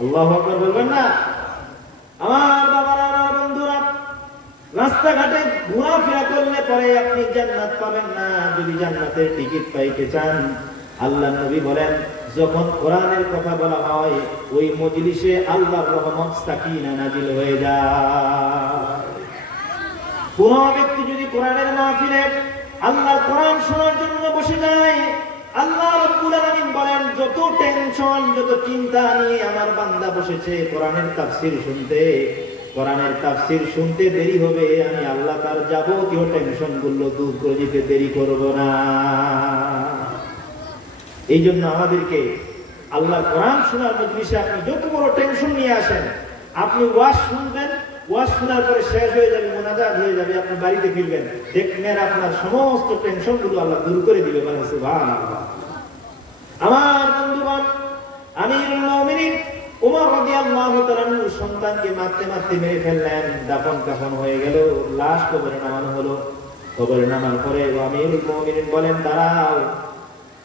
আল্লাহু আকবার বলবেন না? আমার বাবারা, আমার বন্ধুরা, রাস্তাঘাটে ঘোরাফেরা করলে পরে আপনি জান্নাত পাবেন না। যদি জান্নাতের টিকিট পাইতে চান, আল্লাহ নবী বলেন, যখন কোরআনের কথা বলা হয় ওই মজলিসে আল্লাহর রহমত সাকিনা নাজিল হয়ে যায়। কোন ব্যক্তি যদি কোরআনের মাহফিলে আল্লাহর কোরআন শোনার জন্য বসে যায়, আল্লাহ রাব্বুল আলামিন বলেন, যত টেনশন, যত চিন্তা নিয়ে আমার বান্দা বসেছে কোরআনের তাফসীর শুনতে, কোরআনের তাফসীর শুনতে দেরি হবে, আমি আল্লাহ তার যাবতীয় টেনশন গুলো দূর করে দিতে দেরি করব না। এই জন্য আমাদেরকে আল্লাহর কোরআন শোনার মজলিসে আপনি যত বড় টেনশন নিয়ে আসেন, আপনি ওয়াজ শুনবেন, ওয়াজ শোনার পরে শেষ হয়ে যাবে, মোনাজাত হয়ে যাবে, আপনি বাড়িতে ফিরবেন, দেখবেন আপনার সমস্ত টেনশন গুলো আল্লাহ দূর করে দিবে। বলেন সুবহানাল্লাহ। আমার বন্ধুগণ, আমিরুল মুমিনিন ওমর রাদিয়াল্লাহু তাআলা সন্তানকে মারতে মারতে মেরে ফেললেন, দাফন কাফন হয়ে গেল, লাশ কবরে নামানো হলো। কবরে নামার পরে আমিরুল মুমিনিন বলেন, দাঁড়াও,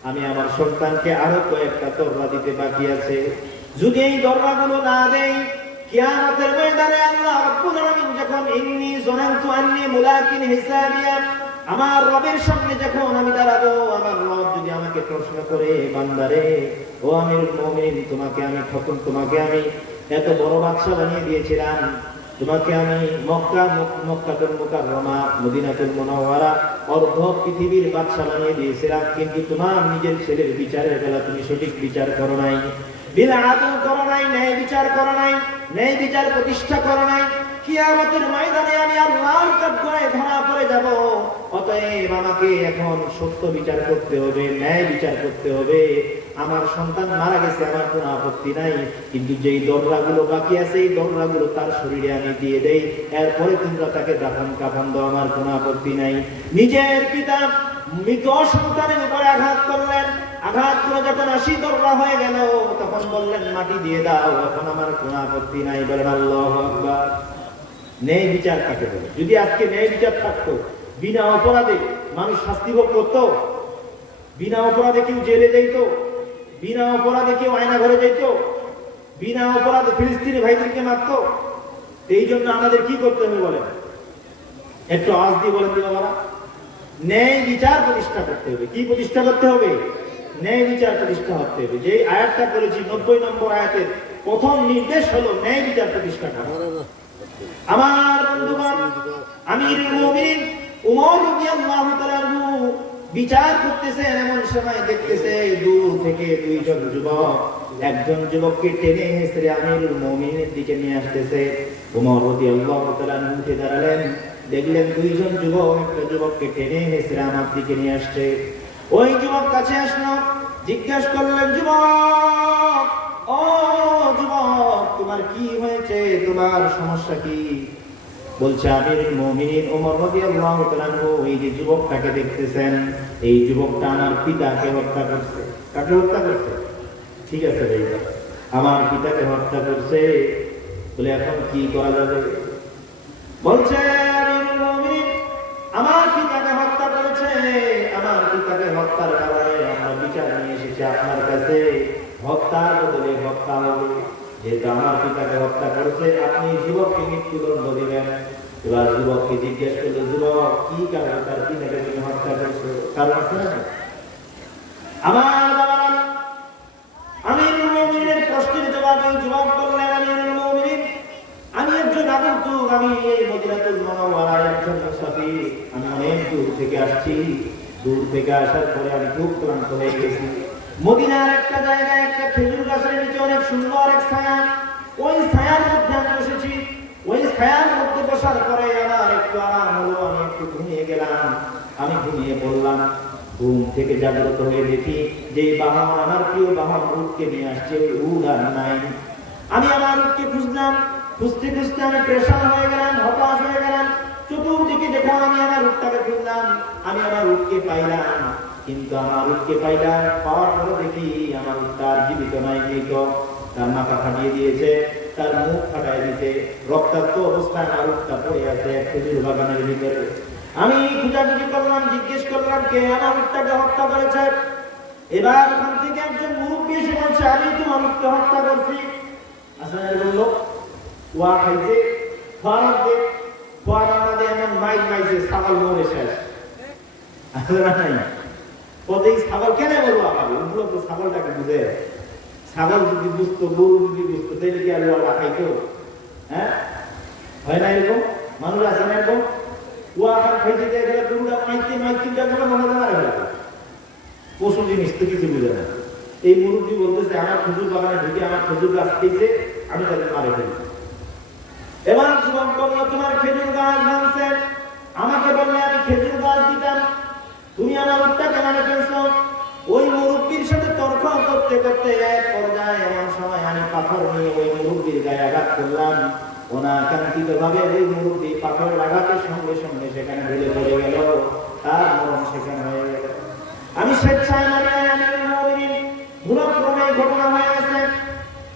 আমি আমার সন্তানকে আরো কয়েকটা দরজা দিতে বাকি আছে। যদি এই দরজাগুলো না দেই, কিয়ামতের ময়দানে আল্লাহ রাব্বুল আলামিন যখন ইন্নী যানানতু আন্নী মুলাকিন হিসাবিয়া, আমার রবের সামনে যখন আমি দাঁড়াবো, আমার রব যদি আমাকে প্রশ্ন করে, বান্দারে, ও আমিরুল মুমিনিন, তোমাকে আমি এত বড় বাদশা বানিয়ে দিয়েছিলাম, তোমাকে আমি মক্কাতুল মুকাররমা, মদিনাতুল মুনাওয়ারা, অর্ধ পৃথিবীর বাদশা বানিয়ে দিয়েছিলাম, কিন্তু তোমার নিজের ছেলের বিচারের বেলা তুমি সঠিক বিচার করো নাই, বিল আদল করো নাই, ন্যায় বিচার করো নাই, ন্যায় বিচার প্রতিষ্ঠা করো নাই। কিয়ামতের ময়দানে আমি আল্লাহর কাঠগড়ায় ধরা পড়ে যাব। অতএব আমাকে এখন সত্য বিচার করতে হবে, ন্যায় বিচার করতে হবে। আমার সন্তান মারা গেছে, আমার কোনো আপত্তি নাই, কিন্তু যেই দরজাগুলো বাকি আছে এই দরজাগুলো তার শরীরে আমি দিয়ে দেই, এরপরে তোমরা তাকে দাফন কাফন দাও, আমার কোনো আপত্তি নাই। নিজের পিতা মৃত সন্তানের উপরে আঘাত করলেন, আঘাত করে যখন 80 দরজা হয়ে গেল, তখন বললেন, মাটি দিয়ে দাও, এখন আমার কোনো আপত্তি নাই। বলেন আল্লাহু আকবার। ন্যায় বিচার কাকে বলে? যদি আজকে ন্যায় বিচার থাকতো, বিনা অপরাধে মানুষ শাস্তি ভোগ করতো, বিনা অপরাধে কেউ জেলে যাইতো, বিনা অপরাধে কেউ আয়না ঘরে যাইতো, বিনা অপরাধে ফিলিস্তিনি ভাইদেরকে মারতো। এই জন্য আমাদের কি করতে হবে বলেন? একটু আওয়াজ দিয়ে বলেন দিও বাবা। ন্যায় বিচার প্রতিষ্ঠা করতে হবে। কি প্রতিষ্ঠা করতে হবে? ন্যায় বিচার প্রতিষ্ঠা করতে হবে। যে আয়াতটা করেছি 90 নম্বর আয়াতের প্রথম নির্দেশ হলো ন্যায় বিচার প্রতিষ্ঠা করা। আমার বন্ধুগণ, আমিরুল মুমিনিন ওমর রাদিয়াল্লাহু তাআলা বিচার করতেছেন, এমন সময় দেখতেছে দূর থেকে দুইজন যুবক একজন যুবককে টেনে হেসড়ে আমিরুল মুমিনের দিকে নিয়ে আসতেছে। ওমর রাদিয়াল্লাহু তাআলা উঠে দাঁড়ালেন, দেখলেন দুইজন যুবক একটা যুবককে টেনে হেসড়ে আমার দিকে নিয়ে আসছে। ওই যুবক কাছে আসলো, জিজ্ঞাসা করলেন, যুবক, ও যুবক, তোমার কি হয়েছে, তোমার সমস্যা কি? বলছে, আমিরুল মুমিনিন ওমর রাদিয়াল্লাহু তাআলা এই যে যুবকটাকে দেখতেছেন, এই যুবকটা আমার পিতাকে হত্যা করছে। কাকে হত্যা করছে? ঠিক আছে ভাই, আমার পিতাকে হত্যা করছে। বলে এখন কি করা যাবে? বলছে, আমিরুল মুমিনিন আমার পিতাকে হত্যা করেছে, আমার পিতাকে হত্যার কারণে আমরা বিচার নিয়ে এসেছি আপনার কাছে, হত্যার বদলে হত্যা হবে। যেহেতু আমার পিতাকে হত্যা করেছে, আপনি যুবককে মৃত্যুদণ্ড দিবেন। এবার যুবককে জিজ্ঞেস করলো, যুবক, কি কারণে তার পিতাকে তুমি হত্যা করছো? কারণ আছে না? আমার বাবা আমিরুল মুমিনের প্রশ্নের জবাবে যুবক বললেন, আমিরুল মুমিনিন, আমি একজন আগন্তুক, আমি এই মদিনাতুল মুনাওয়ারার একজন মুসাফির, আমি অনেক দূর থেকে আসছি। দূর থেকে আসার পরে আমি খুব ক্লান্ত হয়ে গেছি। মদিনার একটা জায়গায় একটা খেজুর গাছের নিচে অনেক সুন্দর এক ছায়া, ওই ছায়ার মধ্যে আমি বসেছি। ওই ছায়ার মধ্যে বসার পরে আমার একটু আরাম হলো, আমি একটু ঘুমিয়ে গেলাম। আমি ঘুমিয়ে পড়লাম। ঘুম থেকে জাগ্রত হয়ে দেখি যে বাহন, আমার প্রিয় বাহন উটকে নিয়ে আসছে, ওই উট আর নাই। আমি আমার উটকে খুঁজলাম, খুঁজতে খুঁজতে আমি প্রেশার হয়ে গেলাম, হতাশ হয়ে গেলাম। চতুর্দিকে দেখো, আমি আমার উটটাকে খুঁজলাম, আমি আমার উটকে পাইলাম, কিন্তু আমার উটকে পাইলাম, পাওয়ার পরে দেখি আমার উটটা জীবিত নাই, মৃত। তার মাথা ফাটিয়ে দিয়েছে, তার মুখ ফাটাই দিয়েছে, রক্তাক্ত অবস্থায় আমার উটটা পড়ে আছে খেজুর বাগানের ভিতরে। আমি খুঁজাখুঁজি করলাম, জিজ্ঞেস করলাম, কে আমার উটটাকে হত্যা করেছে? এবার ওখান থেকে একজন মুরব্বী এসে বলছে, আমি তোমার উটকে হত্যা করছি। এরকম লোক ওয়া খাইছে খরার দেখ খরা না এমন মাইক মাইছে ছাগল মরে শেষ নাই পদে ছাগল কেন বলবো আমাকে ওগুলো তো ছাগলটাকে বুঝে ছাগল যদি বুঝতো গরু যদি বুঝতো তাহলে কি আর ওয়া খাইতো হ্যাঁ হয় না এরকম মানুষ আছে না এরকম ওয়া খাইতে যায় গেলে গরুটা মাইতে মাইতে যাবে মনে মারা গেল পশু জিনিস তো কিছু বুঝে না এই মুরব্বী বলতেছে আমার খেজুর বাগানে ঢুকে আমার খেজুর গাছ খেয়েছে আমি তাদের মারে ফেলছি এবার যুবক বলল তোমার খেজুর গাছ ভাঙছে আমাকে বললে আমি খেজুর গাছ দিতাম তুমি আমার উটটাকে মারে ফেলছো ওই মুরব্বীর সাথে তর্ক করতে করতে এক পর্যায়ে এমন সময় আমি পাথর নিয়ে ওই মুরব্বীর গায়ে আঘাত করলাম অনাকাঙ্ক্ষিত ভাবে ওই মুরব্বী পাথরের আঘাতের সঙ্গে সঙ্গে সেখানে ঢেলে পড়ে গেল তার মরণ সেখানে হয়ে গেল আমি স্বেচ্ছায় মানে ভুলক্রমে ঘটনা হয়ে গেছে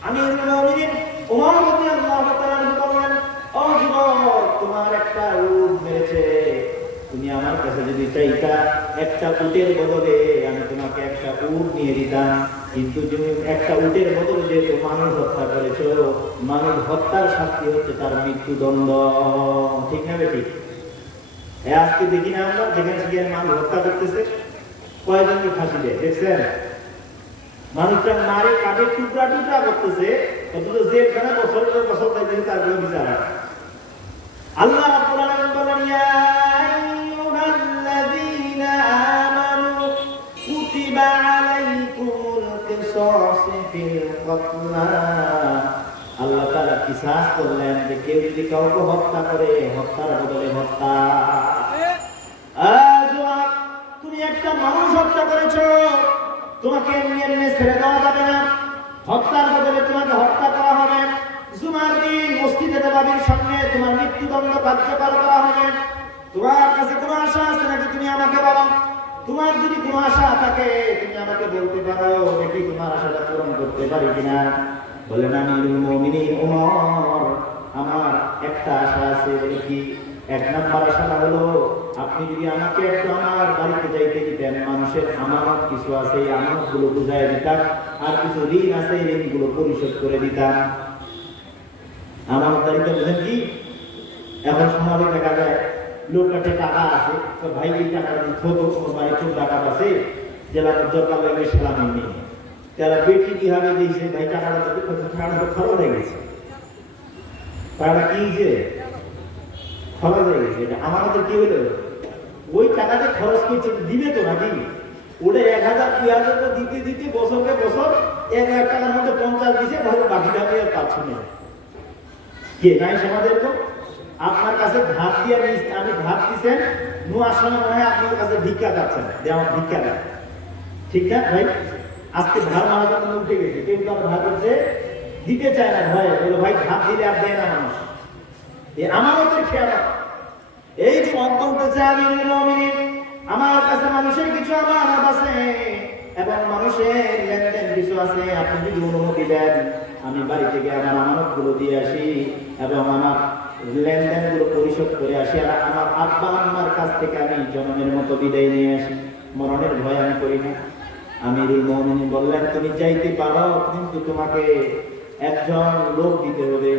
আমিরুল মুমিনিন ওমর রাদিয়াল্লাহু তাআলা বলেন ও যুবক তোমার একটা উট মেরেছে তুমি আমার কাছে যদি চাইতা একটা উটের বদলে আমি তোমাকে একটা উট নিয়ে দিতাম কিন্তু তুমি একটা উটের বদলে যে মানুষ হত্যা করেছো মানুষ হত্যার শাস্তি হচ্ছে তার মৃত্যুদণ্ড ঠিক না বেটি আজকে দেখি না আমরা যেখানে সেখানে মানুষ হত্যা করতেছে কয়জনকে ফাঁসি দেয় দেখছেন মানুষটা মারে কাটে টুকরা টুকরা করতেছে অথচ জেলখানে বছর বছর থাকতেছে তার কোনো বিচার আছে আল্লাহ রাব্বুল আলামিন বলেন ইয়া আইয়ুহাল্লাযীনা আমানু কুতিবা আলাইকুমুল কিসাস ফিল কতলা আল্লাহ তাআলা কিসাস করলেন যে কেউ যদি কাউকে হত্যা করে হত্যার বদলে হত্যা তুমি একটা মানুষ হত্যা করেছো তোমাকে এমনি এমনি ছেড়ে দেওয়া যাবে না হত্যার বদলে তোমাকে হত্যা করা হবে জুমার দিন মসজিদে নববীর সামনে তোমার মৃত্যুদণ্ড কার্যকর করা হবে তোমার কাছে কোনো আশা আছে নাকি তুমি আমাকে বলো তোমার যদি কোনো আশা থাকে তুমি আমাকে বলতে পারো দেখি তোমার আশাটা পূরণ করতে পারি কিনা বলেন আমিরুল মুমিনিন ওমর আমার একটা আশা আছে কি এক নম্বর আশা হলো আপনি যদি আমাকে একটু আমার বাড়িতে যাইতে দিতেন মানুষের আমানত কিছু আছে এই আমানতগুলো বুঝাই দিতাম আর কিছু ঋণ আছে এই ঋণগুলো পরিশোধ করে দিতাম আমানতদারিতে বুঝেন কি এখন সমাজে দেখা যায় লোকটাতে টাকা আছে তো ভাই এই টাকা যদি ছোট কোনো বাড়ি ছোট টাকা আছে জেলা দরকার লাগবে সালামি নেই তারা বেটি কিভাবে দিয়েছে ভাই টাকাটা টাকাটা খরচ হয়ে গেছে টাকাটা কি যে খরচ হয়ে গেছে এটা আমাদের কি হলো ওই টাকাটা খরচ করছে দিবে তো নাকি ওটা 1000 2000 তো দিতে দিতে বছরকে বছর 1000 টাকার মধ্যে 50 দিছে ভালো বাকিটা আমি আর পাচ্ছি না কে নাই সমাজের তো আপনার কাছে ধার দিয়ে আমি ধার দিচ্ছেন নোয়ার সময় মনে হয় আপনার কাছে ভিক্ষা যাচ্ছেন যে আমার ভিক্ষা দেন ঠিক না ভাই আজকে ধার মারা যখন উঠে গেছে কেউ তো ধার করছে দিতে চায় না ভয় বলে ভাই ধার দিলে আর দেয় না মানুষ এই আমানতের খেয়াল এই যে অন্তর্গত আমিরুল মুমিনিন আমার কাছে মানুষের কিছু আমানত আছে এবং মানুষের লেনদেন কিছু আছে আপনি যদি অনুমতি দেন আমি বাড়ি থেকে আমার আমানতগুলো দিয়ে আসি এবং আমার লেনদেনগুলো পরিশোধ করে আসি আর আমার আব্বা আম্মার কাছ থেকে আমি জনমের মতো বিদায় নিয়ে আসি মরণের ভয় আমি করি না আমিরুল মুমিনিন বললেন তুমি যাইতে পারো কিন্তু তোমাকে একজন লোক দিতে হবে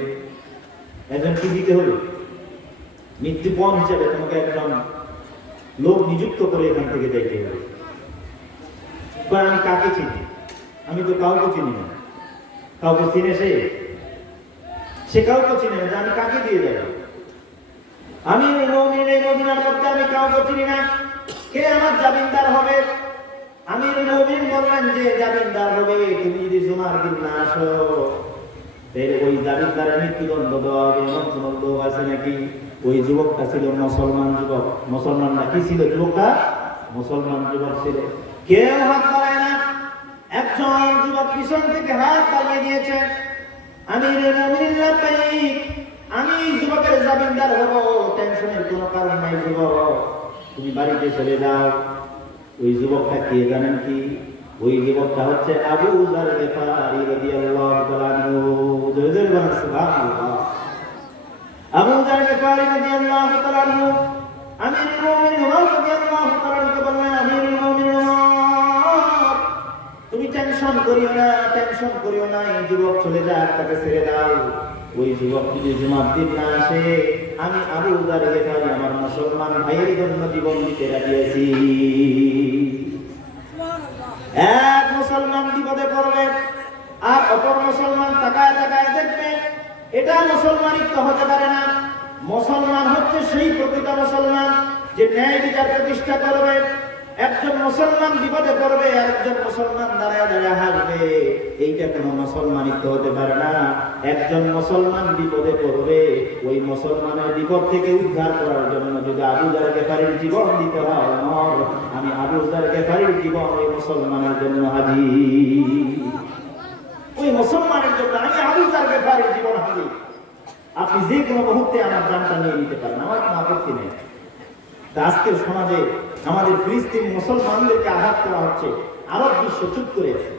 একজন কি দিতে হবে মৃত্যুপণ হিসেবে তোমাকে একজন লোক নিযুক্ত করে এখান থেকে যাইতে হবে আমি কাকে চিনি আমি তো কাউকে চিনি না কাউকে চিনে সে কাউকে চিনে না আমি কাকে দিয়ে যাবো আমি মদিনার মধ্যে আমি কাউকে চিনি না কে আমার জামিনদার হবে আমিরুল মুমিনিন বললেন যে জামিনদার হবে তুমি যদি জুমার দিন না আসো তাহলে ওই জামিনদারের মৃত্যুদণ্ড দেওয়া হবে এমন কোন লোক আছে নাকি ওই যুবকটা ছিল মুসলমান যুবক মুসলমান না কি ছিল যুবকটা মুসলমান যুবক ছিল কেউ হাত বাড়ায় না একজন যুবক পিছন থেকে হাত বাড়িয়ে দিয়েছে আমিরুল মুমিনিন লাব্বাইক আমি যুবকের জামিনদার হব টেনশনের কোনো কারণ নাই যুবক তুমি বাড়িতে চলে যাও ওই যুবকটা কে জানেন কি ওই যুবকটা হচ্ছে আবু যার গিফারি রাদিয়াল্লাহু তাআলা আনহু জোরে বলেন সুবহানাল্লাহ আবু যার গিফারি রাদিয়াল্লাহু তাআলা আনহু আমিরুল মুমিনিন ওমর রাদিয়াল্লাহু তাআলা আনহু বললেন আমিরুল মুমিনিন ওমর তুমি টেনশন করিও না টেনশন টেনশন করিও না, এই যুবক চলে যাক, তাকে ছেড়ে দাও। ওই যুবক যদি জুমার দিন না আসে, আমি আবু যার গেফারি আমার মুসলমান ভাইয়ের জন্য জীবন দিতে রাজি আছি। এক মুসলমান বিপদে পড়বে আর অপর মুসলমান তাকায় তাকায় দেখবে, এটা মুসলমানিত্ব হতে পারে না। মুসলমান হচ্ছে সেই প্রকৃত মুসলমান যে ন্যায় বিচার প্রতিষ্ঠা করবে। একজন মুসলমান বিপদে পড়বে আর একজন মুসলমান দাঁড়ায় দাঁড়ায় হাসবে, এইটা কোনো মুসলমানিত্ব হতে পারে না। একজন মুসলমান বিপদে পড়বে, ওই মুসলমানের বিপদ থেকে উদ্ধার করার জন্য যদি আবু যার গেফারির জীবন দিতে হয়, আমি আবু যার গেফারির জীবন ওই মুসলমানের জন্য হাজির। ওই মুসলমানের জন্য আমি আবু যার গেফারির জীবন হাজির। আপনি যে কোনো মুহূর্তে আমার জানটা নিয়ে নিতে পারেন, আমার কোনো আপত্তি নেই। আজকের সমাজে আমাদের ফিলিস্তিনি মুসলমানদেরকে আঘাত করা হচ্ছে, আরব বিশ্ব চুপ করে আছে।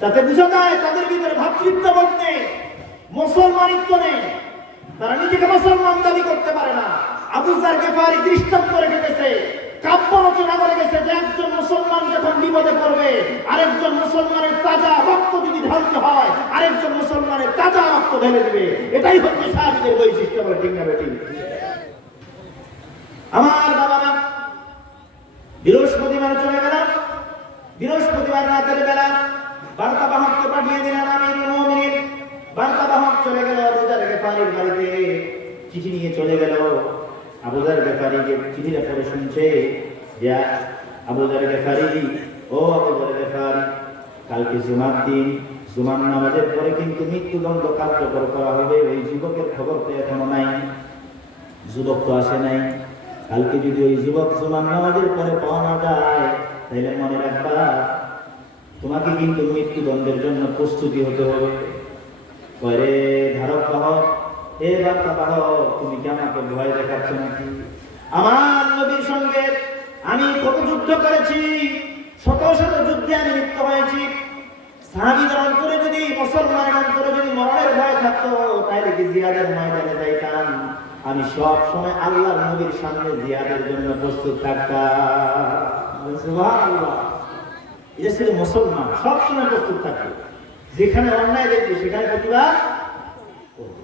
তাতে বোঝা যায় তাদের ভিতরে ভাতৃত্ববোধ নেই, মুসলমানিত্ব নেই। তারা নিজেকে মুসলমান দাবি করতে পারে না। আবু যার গেফারি দৃষ্টান্ত রেখে গেছে, কাব্য রচনা করে গেছে যে একজন মুসলমান যখন বিপদে পড়বে, আরেকজন মুসলমানের তাজা রক্ত যদি ঢালতে হয়, আরেকজন মুসলমানের তাজা রক্ত ঢেলে দিবে। এটাই হচ্ছে সাহাবীদের বৈশিষ্ট্য। বলে ঠিক না বেঠিক? আমার বাবারা, বৃহস্পতিবার চলে গেল। বৃহস্পতিবার রাতের বেলা বার্তাবাহককে পাঠিয়ে দিলেন আমিরুল মুমিনিন। বার্তাবাহক চলে গেল আবু যার গেফারির বাড়িতে, চিঠি নিয়ে চলে গেল। আবু যার গেফারি যে চিঠিটা পড়ে শুনছে যে আবু যার গেফারি, ও আবু যার গেফারি, কালকে জুমার দিন, জুমার নামাজের পরে কিন্তু মৃত্যুদণ্ড কার্যকর করা হবে। ওই যুবকের খবর তো এখনো নাই, যুবক তো আসে নাই। কালকে যদি ওই যুবক জুমার নামাজের পরে পাওয়া না যায়, তাহলে মনে রাখবা তোমাকে কিন্তু মৃত্যুদণ্ডের জন্য প্রস্তুতি হতে হবে। পরে ধারক বাহক, এ বার্তা বাহক, তুমি কি আমাকে ভয় দেখাচ্ছ নাকি? আমার নবীর সঙ্গে আমি কত যুদ্ধ করেছি, শত শত যুদ্ধে আমি লিপ্ত হয়েছি। সাহাবীদের অন্তরে যদি, মুসলমানের অন্তরে যদি মরণের ভয় থাকতো, তাহলে কি জিহাদের ময়দানে যাইতাম? আমি সব সময় আল্লাহর নবীর সামনে জিহাদের জন্য প্রস্তুত থাকতাম। সুবহানাল্লাহ। এটা ছিল মুসলমান, সব সময় প্রস্তুত থাকবে। যেখানে অন্যায় দেখবে সেখানে প্রতিবাদ।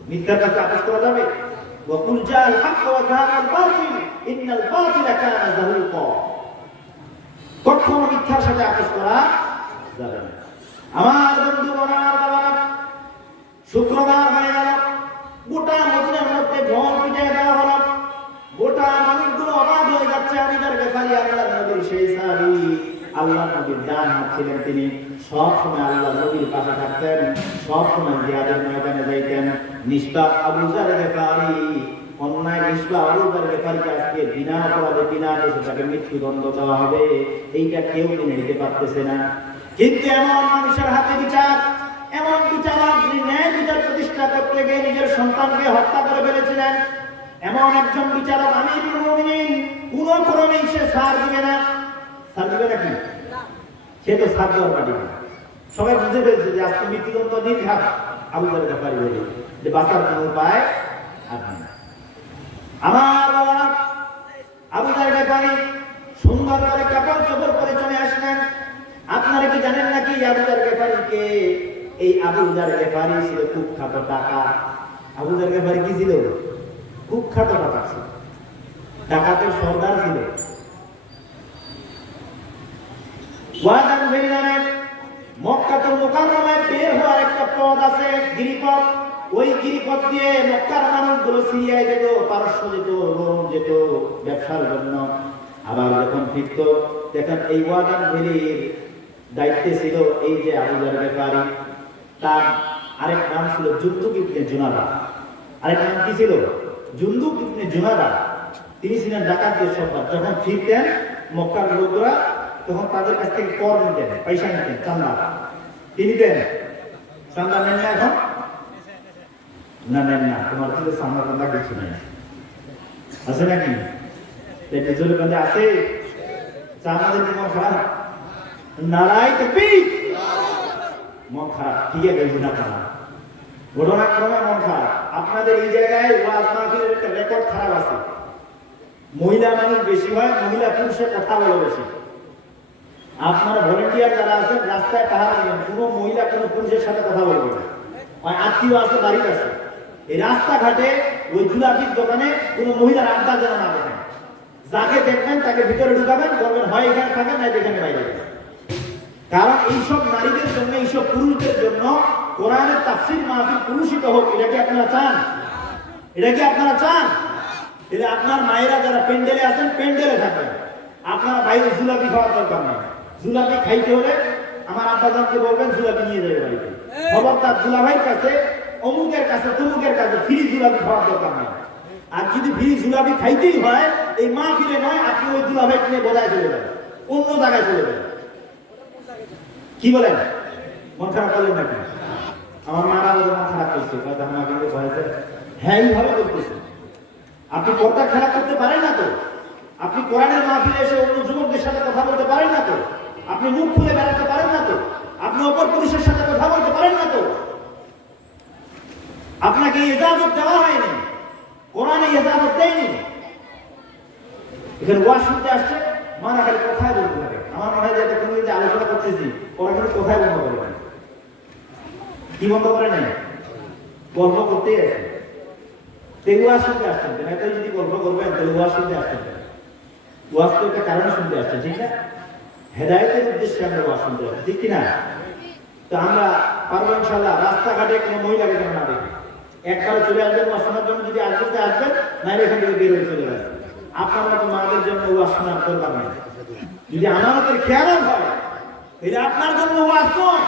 মিথ্যার কাছে আপোষ করা যাবে? ওয়াকুল জাল হক ওয়া যাহাল বাতিল ইন্নাল বাতিলা কানা যাহুকা। কখনো মিথ্যার সাথে আপোষ করা যাবে না। আমার বন্ধু, আমার বাবা, শুক্রবার হয়ে গেল, গোটা মদিনার মধ্যে ঢোল পিটিয়ে দেওয়া হলো। গোটা মানুষগুলো অবাক হয়ে যাচ্ছে। আবু যার গেফারি আল্লাহর নবীর সেই সাহাবী, আল্লাহর নবীর ডান হাত ছিলেন তিনি। সব সময় আল্লাহর নবীর পাশে থাকতেন, সব সময় জিহাদের ময়দানে যাইতেন। নিষ্পাপ আবু যার গেফারি, অন্যায় নিষ্পাপ আবু যার গেফারিকে আজকে বিনা অপরাধে, বিনা দোষে তাকে মৃত্যুদণ্ড দেওয়া হবে, এইটা কেউ মেনে নিতে পারতেছে না। কিন্তু এমন মানুষের হাতে বিচার, এমন বিচারক যিনি ন্যায় বিচার প্রতিষ্ঠা করতে গিয়ে নিজের সন্তানকে হত্যা করে ফেলেছিলেন, এমন একজন বিচারক আমিরুল মুমিনিন কোন ক্রমেই সে ছাড় দিবে না। ছাড় দিবে নাকি? সে তো ছাড় দেওয়ার পার্টি না। সবাই বুঝে ফেলছে যে আজকে মৃত্যুদণ্ড নির্ঘাত আবু যার গেফারি বলে, যে বাঁচার কোনো উপায় আর নেই। আমার বাবারা, আবু যার গেফারি সুন্দর করে কাপড় চোপড় করে চলে আসলেন। আপনারা কি জানেন নাকি আবু যার গেফারিকে? এই আবু যার গেফারি ছিল কুখ্যাত ডাকাত। আবু যার গেফারি কি ছিল? কুখ্যাত ডাকাত ছিল, ডাকাতের সর্দার ছিল। ওয়াদান ভেরিনামে মক্কাতুল মুকাররমায় বের হওয়ার একটা পথ আছে, গিরিপথ। ওই গিরিপথ দিয়ে মক্কার মানুষগুলো সিরিয়ায় যেত, পারস্য যেত, রোম যেত ব্যবসার জন্য। আবার যখন ফিরত, দেখেন এই ওয়াদান ভেরির দায়িত্বে ছিল এই যে আবু যার গেফারি। তার আরেক নাম ছিল জুনদুক ইবনে জুনাদা। আরেক নাম কি ছিল? জুনদুক ইবনে জুনাদা। তিনি ছিলেন ডাকাতদের সর্দার। যখন ফিরতেন মক্কার লোকরা, তখন তাদের কাছ থেকে কর নিতেন, পয়সা নিতেন, চান্দা। তিনি দেন, চান্দা নেন না এখন? না, নেন না। তোমার কাছে চান্দা চান্দা কিছু নেই, আছে নাকি? জোরকান্দে আছে? আমাদের মন খারাপ, নারাই তাকবীর, মন খারাপ, ঠিক আছে না খারাপ, ঘটনাক্রমে মন খারাপ। আপনাদের এই জায়গায় ওয়াজ মাহফিলের একটা রেকর্ড খারাপ আছে। মহিলা মানুষ বেশি হয়, মহিলা পুরুষের কথা বলে বেশি। আপনারা ভলেন্টিয়ার যারা আছেন রাস্তায় পাহারা দিবেন, কোনো মহিলা কোনো পুরুষের সাথে কথা বলবে না, ওই আত্মীয় আছে বাড়ির আছে। এই রাস্তাঘাটে ওই জুলাপির দোকানে কোনো মহিলার আড্ডা যেন না দেখেন। যাকে দেখবেন তাকে ভিতরে ঢুকাবেন, বলবেন হয় এখানে থাকেন না এখানে বাইরে যাবেন। কারণ এইসব নারীদের জন্য, এইসব পুরুষদের জন্য কোরআনের তাফসীর মাহফিল পুরুষিত হোক, এটা কি আপনারা চান? এটা কি আপনারা চান? তাহলে আপনার মায়েরা যারা প্যান্ডেলে আছেন প্যান্ডেলে থাকবেন, আপনারা বাইরে জুলাপি খাওয়ার দরকার নেই। জুলাপি খাইতে হলে আমার আব্বাজানকে বলবেন জুলাপি নিয়ে যাবে বাড়িতে। খবরদার দুলাভাইয়ের কাছে, অমুকের কাছে, তমুকের কাছে ফ্রি জুলাপি খাওয়ার দরকার নেই। আর যদি ফ্রি জুলাপি খাইতেই হয় এই মাহফিলে নয়, আপনি ওই দুলাভাইকে নিয়ে বোঝায় চলে যাবেন, অন্য জায়গায় চলে যাবেন। কি বলেন? মন খারাপ করলেন নাকি? আমার মারা ওদের মন খারাপ করছে, আমার কিন্তু ভয়েছে হ্যাঁ এইভাবে করতেছে। আপনি পর্দা খারাপ করতে পারেন না তো? আপনি কোরআনের মাহফিলে এসে অন্য যুবকদের সাথে কথা বলতে পারেন না তো? আপনি মুখ খুলে বেড়াতে পারেন না তো? আপনি অপর পুরুষের সাথে কথা বলতে পারেন না তো? আপনাকে ইজাজত দেওয়া হয়নি, কোরআনে ইজাজত দেয়নি। এখানে ওয়াজ শুনতে আসছে, মারা খালি কথায় বলতে হবে। আমার মনে হয় যে কোনো যে আলোচনা করতেছি ওরা কিন্তু কথায় বন্ধ করে না। কি বন্ধ করে নাই? গল্প করতেই আছে। ওয়াজ শুনতে আসছেন কেন? এত যদি গল্প করবেন তাহলে ওয়াজ শুনতে আসছেন কেন? ওয়াজ তো একটা কারণে শুনতে আসছেন, ঠিক না? হেদায়েতের উদ্দেশ্যে আমরা ওয়াজ শুনতে আসছি, ঠিক কিনা? তো আমরা পারবো ইনশাআল্লাহ। রাস্তাঘাটে কোনো মহিলাকে যেন না দেখি, একবারে চলে আসবেন ওয়াজ শোনার জন্য, যদি আসতে আসবেন নাহলে এখান থেকে বের হয়ে চলে আসবেন। আপনার মতো মাদের জন্য ওয়াজ শোনার দরকার নেই। যদি আমাদের খেয়াল হয় তাহলে আপনার জন্য ওয়াজ নয়।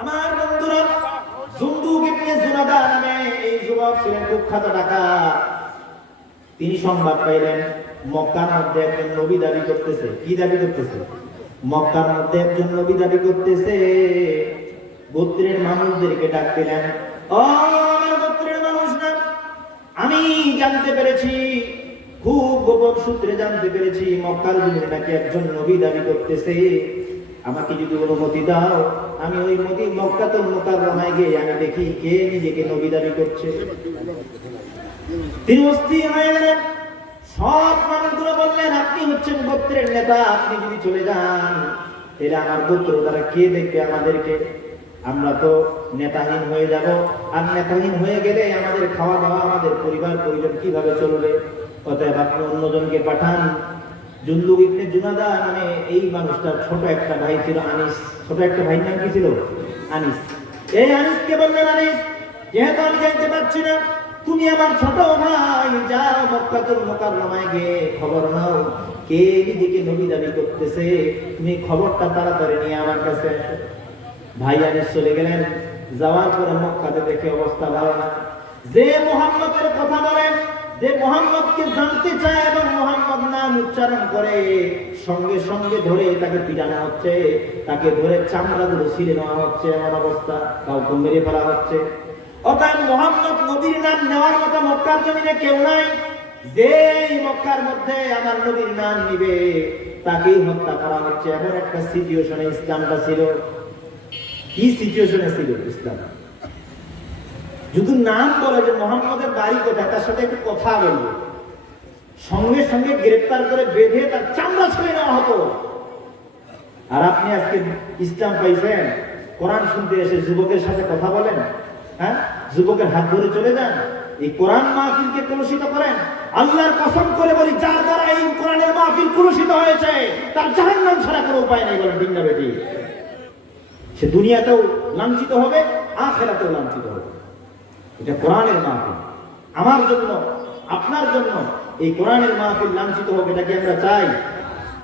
আমার বন্ধুরা, জুনদুক ইবনে জুনাদা নামে এই যুবক ছিলেন কুখ্যাত ডাকাত। তিনি সংবাদ পাইলেন মক্কার মধ্যে একজন নবী দাবি করতেছে। কি দাবি করতেছে? মক্কার মধ্যে একজন নবী দাবি করতেছে। গোত্রের মানুষদেরকে ডাক দিলেন, ও আমার গোত্রের মানুষ না, আমি জানতে পেরেছি, খুব গোপন সূত্রে জানতে পেরেছি মক্কার জমিনে নাকি একজন নবী দাবি করতেছে। আমাকে যদি অনুমতি দাও, আমি ওই মক্কাতুল মুকাররমায় গিয়ে আমি দেখি কে নিজেকে নবী দাবি করছে। তিনি অস্থির হয়ে গেলেন। সব মানুষগুলো বললেন, আপনি হচ্ছেন গোত্রের নেতা, আপনি যদি চলে যান তাহলে আমার গোত্র দ্বারা কে দেখবে আমাদেরকে? আমরা তো নেতাহীন হয়ে যাব, আর নেতাহীন হয়ে গেলে আমাদের খাওয়া দাওয়া, আমাদের পরিবার পরিজন কিভাবে চলবে? অতএব আপনি অন্যজনকে পাঠান। জুনদুক ইবনে জুনাদা মানে এই মানুষটার ছোট একটা ভাই ছিল আনিস। ছোট একটা ভাই নাম কি ছিল? আনিস। এই আনিসকে বললেন, আনিস, যেহেতু আমি জানতে পারছি না, তুমি আমার ছোট ভাই, যাও মক্কাতুল মুকাররমায় গিয়ে খবর নাও কে নিজেকে নবী দাবি করতেছে। তুমি খবরটা তাড়াতাড়ি নিয়ে আমার কাছে আসো। ভাই আনিস চলে গেলেন। যাওয়ার পরে মক্কাতে দেখে অবস্থা ভালো না। যে মুহাম্মদের কথা বলেন, যে মুহাম্মদকে জানতে চায় এবং মুহাম্মদ নাম উচ্চারণ করে, সঙ্গে সঙ্গে ধরে তাকে পিটানো হচ্ছে, তাকে ধরে চামড়াগুলো ছিঁড়ে নেওয়া হচ্ছে, এমন অবস্থা, কাউকে মেরে ফেলা হচ্ছে। অর্থাৎ মুহাম্মদ নবীর নাম নেওয়ার মতো মক্কার জমিনে কেউ নাই। যে মক্কার মধ্যে আমার নবীর নাম নিবে তাকেই হত্যা করা হচ্ছে। এমন একটা সিচুয়েশনে ইসলামটা ছিল। কি সিচুয়েশনে ছিল ইসলাম? যদি নাম বলে যে মোহাম্মদের বাড়ি কোথায়, তার সাথে একটু কথা বলবে, সঙ্গে সঙ্গে গ্রেফতার করে বেঁধে তার চামড়া ছেড়ে নেওয়া হতো। আর আপনি আজকে ইসলাম পাইছেন, কোরআন শুনতে এসে যুবকের সাথে কথা বলেন, হ্যাঁ, যুবকের হাত ধরে চলে যান, এই কোরআন মাহফিলকে কলুষিত করেন। আল্লাহর কসম করে বলি, যার দ্বারা এই কোরআনের মাহফিল কলুষিত হয়েছে তার জাহান্নাম ছাড়া কোনো উপায় নেই। বলেন ঠিক না বেটি? সে দুনিয়াতেও লাঞ্ছিত হবে, আখিরাতেও লাঞ্ছিত হবে। এটা কোরআনের মাহফিল। আমার জন্য, আপনার জন্য এই কোরআনের মাহফিল লাঞ্ছিত হবে, এটা কি আমরা চাই?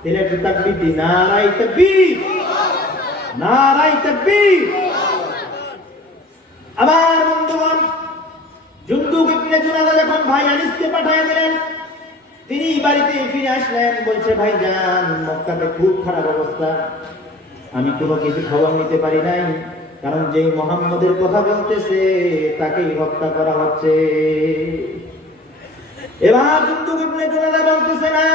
তাহলে একটু তাকবীর দিই, নারায়ে তাকবীর, নারায়ে তাকবীর। আমার বন্ধুগণ, জুনদুক ইবনে জুনাদা যখন ভাই আনিসকে পাঠিয়ে দিলেন, তিনি বাড়িতে ফিরে আসলেন। বলছে, ভাইজান, মক্কাতে খুব খারাপ অবস্থা, আমি কোনো কিছু খবর নিতে পারি নাই, কারণ যেই মুহাম্মদের কথা বলতেছে তাকেই হত্যা করা হচ্ছে। এবার জুনদুক ইবনে জুনাদা বলতেছে, না,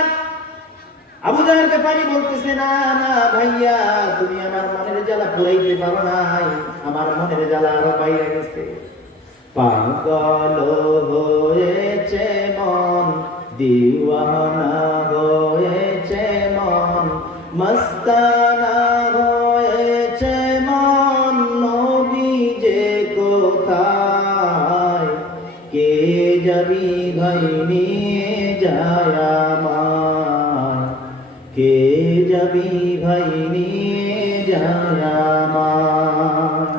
আবু জাহল গিফারি বলতেছে, না না ভাইয়া, তুমি আমার মনের জ্বালা পুরাইতে পারো নাই, আমার মনের জ্বালা আরো বাইরে গেছে। পাগল হয়েছে মন দিওয়ানা হয়েছে মন, মস্তানা হয়েছে মন, নবী যে কোথায়, কে যাবি ভাই নিয়ে যায় আমায়, কে যাবি ভাই নিয়ে যায় আমায়।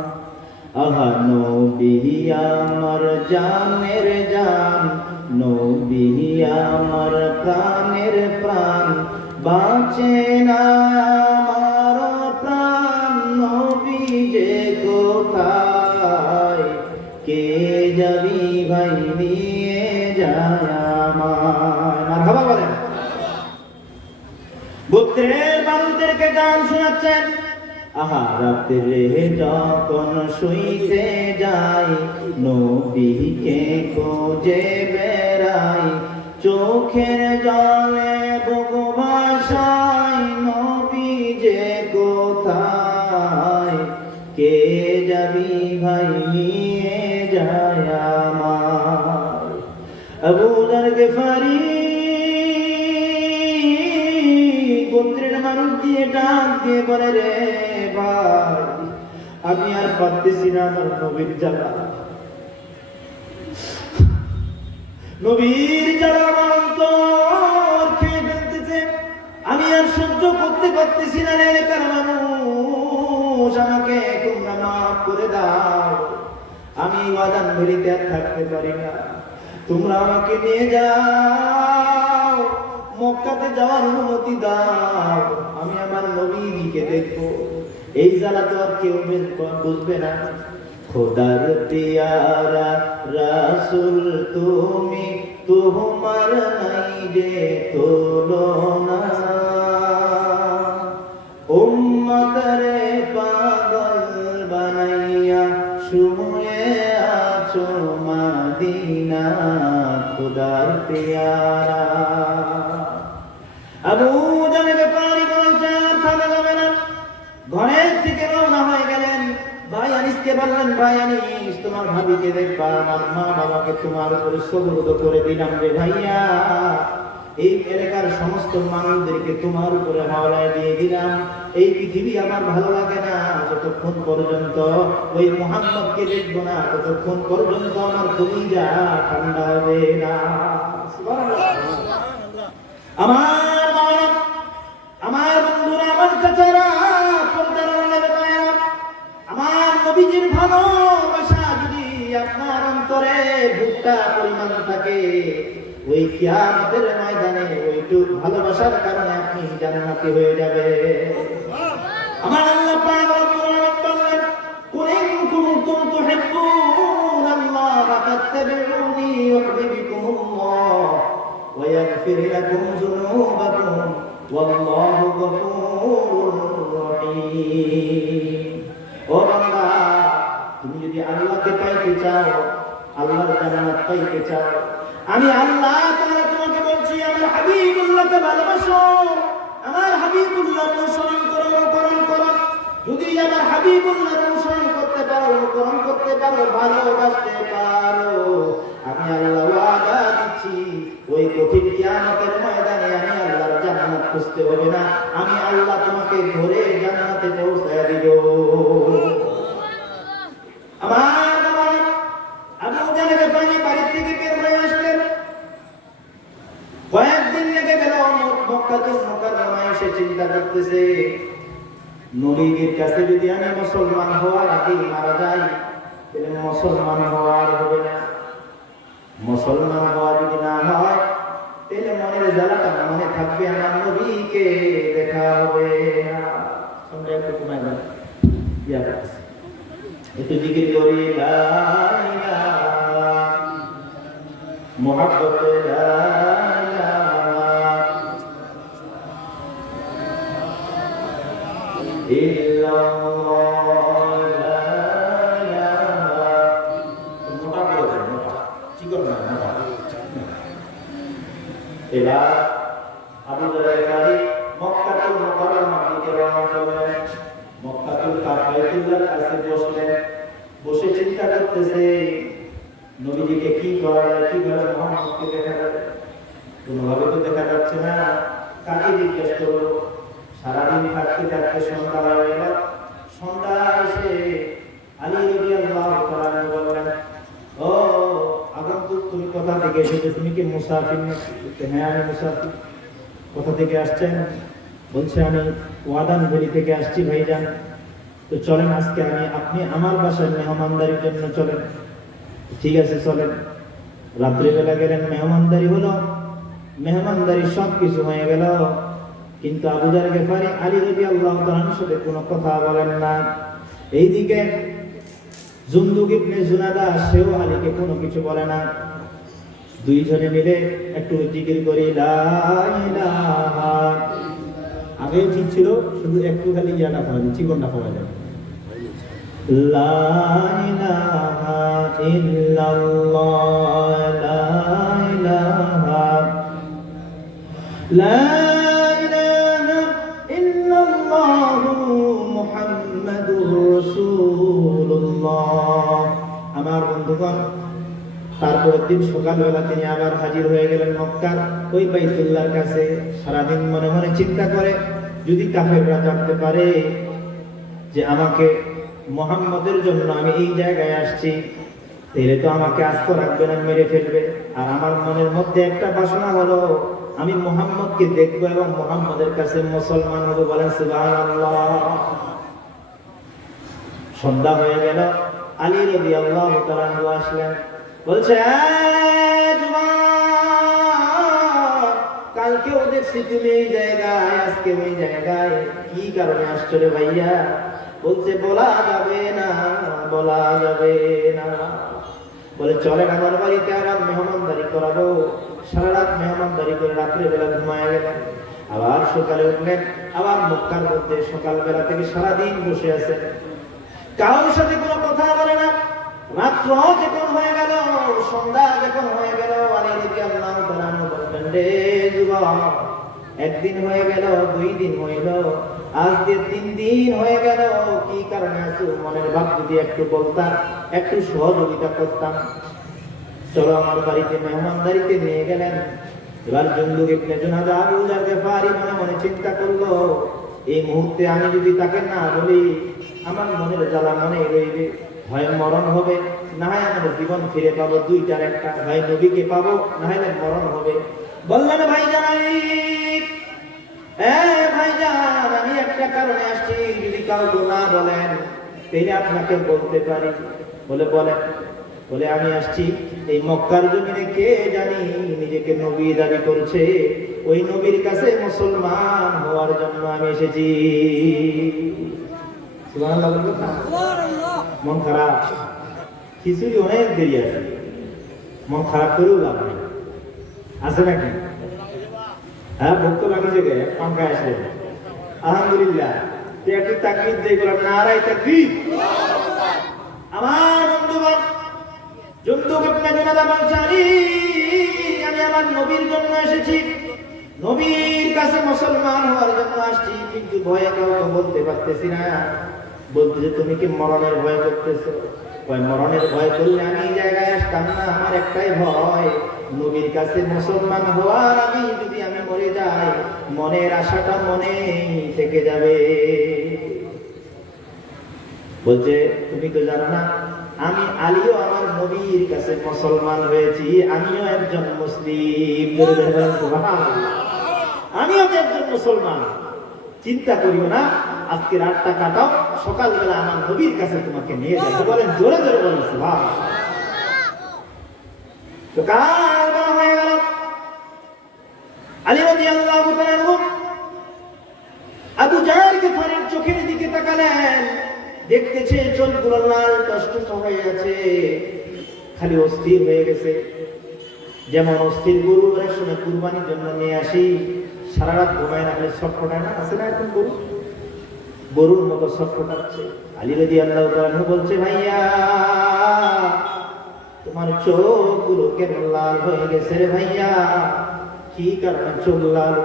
আহা নবী আমার জানের জান, নবী আমার প্রাণের প্রাণ, বাঁচে না আমার প্রাণ, নবী যে কোথায়, কে যাবি ভাই নিয়ে যায় আমায়। মারহাবা বলেন। গোত্রের মানুষদেরকে গান শোনাচ্ছেন। আহা রাত্রে যখন শুইতে যাই, নবীকে খোঁজে বেড়াই, চোখের জলে বুক ভাসাই, নবী যে কোথায়, কে যাবি ভাই নিয়ে যায় আমায়। আবু যর গিফারি গোত্রের মানুষ দিয়ে ডাক দিয়ে বলে, রে ভাই আমি আর পারতেছি না, আমার নবীর জ্বালা, নবীর জ্বালা আমার অন্তর খেয়ে ফেলতেছে, আমি আর সহ্য করতে পারতেছি না রে এলাকার মানুষ, আমাকে তোমরা মাফ করে দাও, আমি ওয়াদান ভেড়িতে আর থাকতে পারি না, তোমরা আমাকে নিয়ে যাও, মক্কাতে যাওয়ার অনুমতি দাও, আমি আমার নবীকে দেখবো, এই জ্বালা তো আর কেউ বুঝবে না। খোদার পিয়ারা রাসূল তুমি, তোমার নাই যে তুলনা, উম্মতরে পাগল বানাইয়া শুয়ে আছো মদিনা, খোদার পিয়ারা। আবু জানে ব্যাপারী বলছেন থামা যাবে না, ঘরের থেকে রওনা হয়ে গেলেন। ভাই আনিসকে বললেন, ভাই আনিস তোমার ভাবিকে দেখবা, আমার মা বাবাকে তোমার উপরে সুবর্দ করে দিলাম রে ভাইয়া, এই এলাকার সমস্ত মানুষদেরকে তোমার উপরে হাওলায় দিয়ে দিলাম, এই পৃথিবী আমার ভালো লাগে না, যতক্ষণ পর্যন্ত ওই মুহাম্মদকে দেখবো না ততক্ষণ পর্যন্ত আমার কলিজা ঠান্ডা হবে না। আমার মা, আমার বন্ধুরা, আমার চাচারা, আমার নবীজির ভালোবাসা যদি আপনার অন্তরে ভুট্টা পরিমাণ থাকে, ওই কিয়ামতের ময়দানে ওইটুক ভালোবাসার কারণে আপনি জান্নাতি হয়ে যাবে। আমার আল্লাহ পাক রব্বুল আলামিন বলেন, কুল ইন কুনতুম তুহিব্বুনাল্লাহ ফাত্তাবিউনি ইউহিব্বুকুমুল্লাহ ওয়া ইয়াগফির লাকুম যুনুবাকুম ওয়াল্লাহু গফুরুর রহিম। ও বান্দা, তুমি যদি আল্লাহকে পাইতে চাও, আল্লাহর জান্নাত পাইতে চাও, আমি আল্লাহ তাআলা তোমাকে বলছি, আমার হাবিবুল্লাহকে ভালোবাসো, আমার হাবিবুল্লাহর অনুসরণ করো, অনুকরণ করো। যদি আমার হাবিবুল্লাহর অনুসরণ করতে পারো, অনুকরণ করতে পারো, ভালোবাসতে পারো, আমি আল্লাহ ওয়াদা দিচ্ছি, ওই কঠিন কিয়ামতের ময়দানে আমি আল্লাহর জান্নাত খুঁজতে হবে না, আমি আল্লাহ তোমাকে ধরে জান্নাতে পৌঁছায় দিব। আমার বাবা আবু জাহল গিফারি বাড়ি থেকে বের হয়ে আসলেন, কয়েকদিন লেগে গেল মক্কাতুল মুকাররমায়, এসে চিন্তা করতেছে, নবীর কাছে যদি আমি মুসলমান হওয়ার আগে মারা যাই, তাহলে মুসলমান হওয়ার হবে না, মুসলমান হওয়া যদি না হয়, তাহলে মনের জ্বালাটা মনে থাকবে, আমার নবীকে দেখা হবে না। সঙ্গে একটু কমায় দেন, একটু জিকির করি, লা ইলাহা মুহাম্মাদুর রাসূলুল্লাহ, ইল্লাল্লাহ, লা ইলাহা, মোটা করে দেন, মোটা চিকন না, মোটা। এবার আবু যর গিফারি মক্কাতুল মুকাররমা থেকে রওনা হলেন, মক্কাতুল বাইতুল্লাহর কাছে বসলেন, বসে চিন্তা করতেছে নবীজিকে কি করা যায়, কিভাবে মুহাম্মদকে দেখা যাবে। কোনোভাবে তো দেখা যাচ্ছে না। কাকে জিজ্ঞেস করবো? সারাদিন থাকতে থাকতে সন্ধ্যা হয়ে গেল। সন্ধ্যা এসে আলী রাদিয়াল্লাহু তাআলা আনহু বললেন, ও আগন্তুক, তুমি কোথা থেকে এসেছো? তুমি কি মুসাফির নাকি? হ্যাঁ, আমি মুসাফির। কোথা থেকে আসছেন? বলছে, আমি ওয়াদান ভ্যালি থেকে আসছি ভাইজান। তো চলেন আজকে আপনি আমার বাসায় মেহমানদারির জন্য চলেন। ঠিক আছে চলেন। রাত্রিবেলা গেলেন, মেহমানদারি হলো। মেহমানদারি সব কিছু হয়ে গেল, কিন্তু আবু যার গেফারি আলী রাদিয়াল্লাহু তাআলার সাথে কোনো কথা বলেন না। এইদিকে জুনদুক ইবনে জুনাদা, সেও আলীকে কোনো কিছু বলে না। দুইজনে মিলে একটু জিকির করি, লা ইলাহা। আগেও ঠিক ছিল, শুধু একটু খালি ইয়াটা পাওয়া যায়, চিকনটা পাওয়া যায়। লা ইলাহা ইল্লাল্লাহ, লা ইলাহা, লা ইলাহা ইল্লাল্লাহু মুহাম্মাদুর রাসূলুল্লাহ। আমার বন্ধুগণ, তারপরের দিন সকালবেলা তিনি আবার হাজির হয়ে গেলেন মক্কার ওই বাইতুল্লাহর কাছে। সারাদিন মনে মনে চিন্তা করে, যদি কাফেররা জানতে পারে যে আমাকে মুহাম্মদের জন্য আমি এই জায়গায় আসছি, তাহলে তো আমাকে আস্ত রাখবে না, মেরে ফেলবে। আর আমার মনের মধ্যে একটা বাসনা হলো, আমি মুহাম্মদকে দেখবো এবং মুহাম্মদের কাছে মুসলমান হবো। বলেন সুবহানাল্লাহ। সন্ধ্যা হয়ে গেল, আলী রাদিয়াল্লাহু তাআলা আনহু আসলেন। বলছে, কালকেও দেখছি তুমি এই জায়গায়, আজকে এই জায়গায়, কি কারণে আসছো রে ভাইয়া? বলছে, বলা যাবে না, বলা যাবে না। বলে, চলেন আমার বাড়িতে, আবার মেহমানদারি করাবো। সারা রাত মেহমানদারি করে রাত্রিবেলা ঘুমায় গেলেন। আবার সকালে উঠলেন, আবার মক্কার মধ্যে সকালবেলা থেকে সারাদিন বসে আছেন, কারোর সাথে কোনো কথা বলে না। রাত্র যখন হয়ে গেল, সন্ধ্যা যখন হয়ে গেল, আলী রাদিয়াল্লাহু তাআলা বললেন, রে যুবক, একদিন হয়ে গেল, 2 দিন হইল, আজকে 3 দিন হয়ে গেল, কি কারণে আছো? মনের ভাব যদি একটু বলতাম, একটু সহযোগিতা করতাম। চলো আমার বাড়িতে মেহমানদারিতে নিয়ে গেলেন। এবার জুনদুক ইবনে জুনাদা, আবু যার গেফারি মনে মনে চিন্তা করলো, এই মুহূর্তে আমি যদি তাকে না বলি, আমার মনের জ্বালা মনে রইবে। হয় মরণ হবে, না হয় আমার জীবন ফিরে পাবো। দুইটার একটা, হয় নবীকে পাবো, না হয় মরণ হবে। বললেন, ভাইজান ভাইজান, আমি একটা কারণে আসছি, যদি কাউকে না বলেন তাহলে আপনাকে বলতে পারি। বলে, বলেন। বলে, আমি আসছি এই মক্কার জমিনে, কে জানি নিজেকে নবী দাবি করছে, ওই নবীর কাছে মুসলমান হওয়ার জন্য আমি এসেছি। সুবহানাল্লাহ। মন খারাপ, খিচুড়ি অনেক দেরি আছে, মন খারাপ করেও লাভ নেই, আছে নাকি? হ্যাঁ, ভক্ত লাগিয়েছে গে, পাঙ্খায় আসলে আলহামদুলিল্লাহ। একটু তাকবীর দিয়ে বললাম, নারায়ে তাকবীর। আমার বন্ধুগণ, জুনদুক ইবনে জুনাদা বলছে, আমি আমার নবীর জন্য এসেছি, নবীর কাছে মুসলমান হওয়ার জন্য আসছি, কিন্তু ভয়ে কাউকে বলতে পারতেছি না। বলতেছে, তুমি কি মরণের ভয় করতেছো? কয়, মরণের ভয় করলে আমি এই জায়গায় আসতাম না। আমার একটাই ভয়, নবীর কাছে মুসলমান হওয়ার আগে যদি আমি মরে যাই, মনের আশাটা মনে থেকে যাবে। বলছে, তুমি তো জানো না, আমি আলীও আমার নবীর কাছে মুসলমান হয়েছি, আমিও একজন মুসলিম, আমিও তো একজন মুসলমান। চিন্তা করিও না, আজকে রাতটা কাটাও, সকালবেলা আমার নবীর কাছে তোমাকে নিয়ে যাবো। বলেন জোরে জোরে বলেন সুবহানাল্লাহ। তো কালবেলা হয়ে গেল, আলী রাদিয়াল্লাহু তাআলা আবু জাহল গিফারির চোখের দিকে তাকালেন, দেখতেছে চোখগুলো লাল টসটস হয়ে আছে, খালি অস্থির হয়ে গেছে। যেমন অস্থির গরু অনেক সময় কুরবানির জন্য নিয়ে আসি, সারা রাত ঘুমায় না, খালি ছটফটায় না, আছে না এখন গরু, গরুর মতো ছটফটাচ্ছে। আলী রাদিয়াল্লাহু তাআলা বলছে, ভাইয়া তোমার চোখগুলো কেমন লাল হয়ে গেছে রে ভাইয়া? কি কারণে চোখ লাল?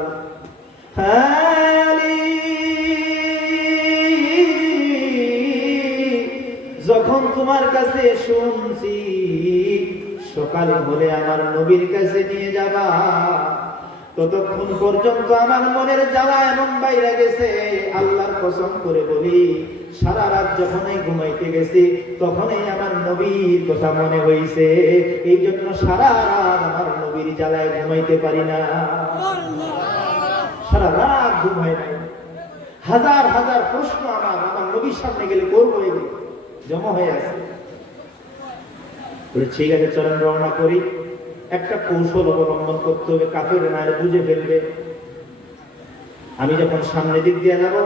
যখন তোমার কাছে শুনছি সকালে হলে আমার নবীর কাছে নিয়ে যাবা, ততক্ষণ পর্যন্ত আমার মনের জ্বালা এমন বাইরে গেছে, আল্লাহর কসম করে বলি সারা রাত যখনই ঘুমাইতে গেছি তখনই আমার নবীর কথা মনে হইছে। এই জন্য সারা রাত আমার নবীর জ্বালায় ঘুমাইতে পারি না, সারা রাত ঘুমাই নাই। হাজার হাজার প্রশ্ন আমার নবীর সামনে গেলে করবো এগুলো জমা হয়ে আছে। ঠিক আছে, চলেন রওনা করি। একটা কৌশল অবলম্বন করতে হবে, কাফের নারে বুঝে ফেলবে। আমি যখন সামনের দিক দিয়ে যাব,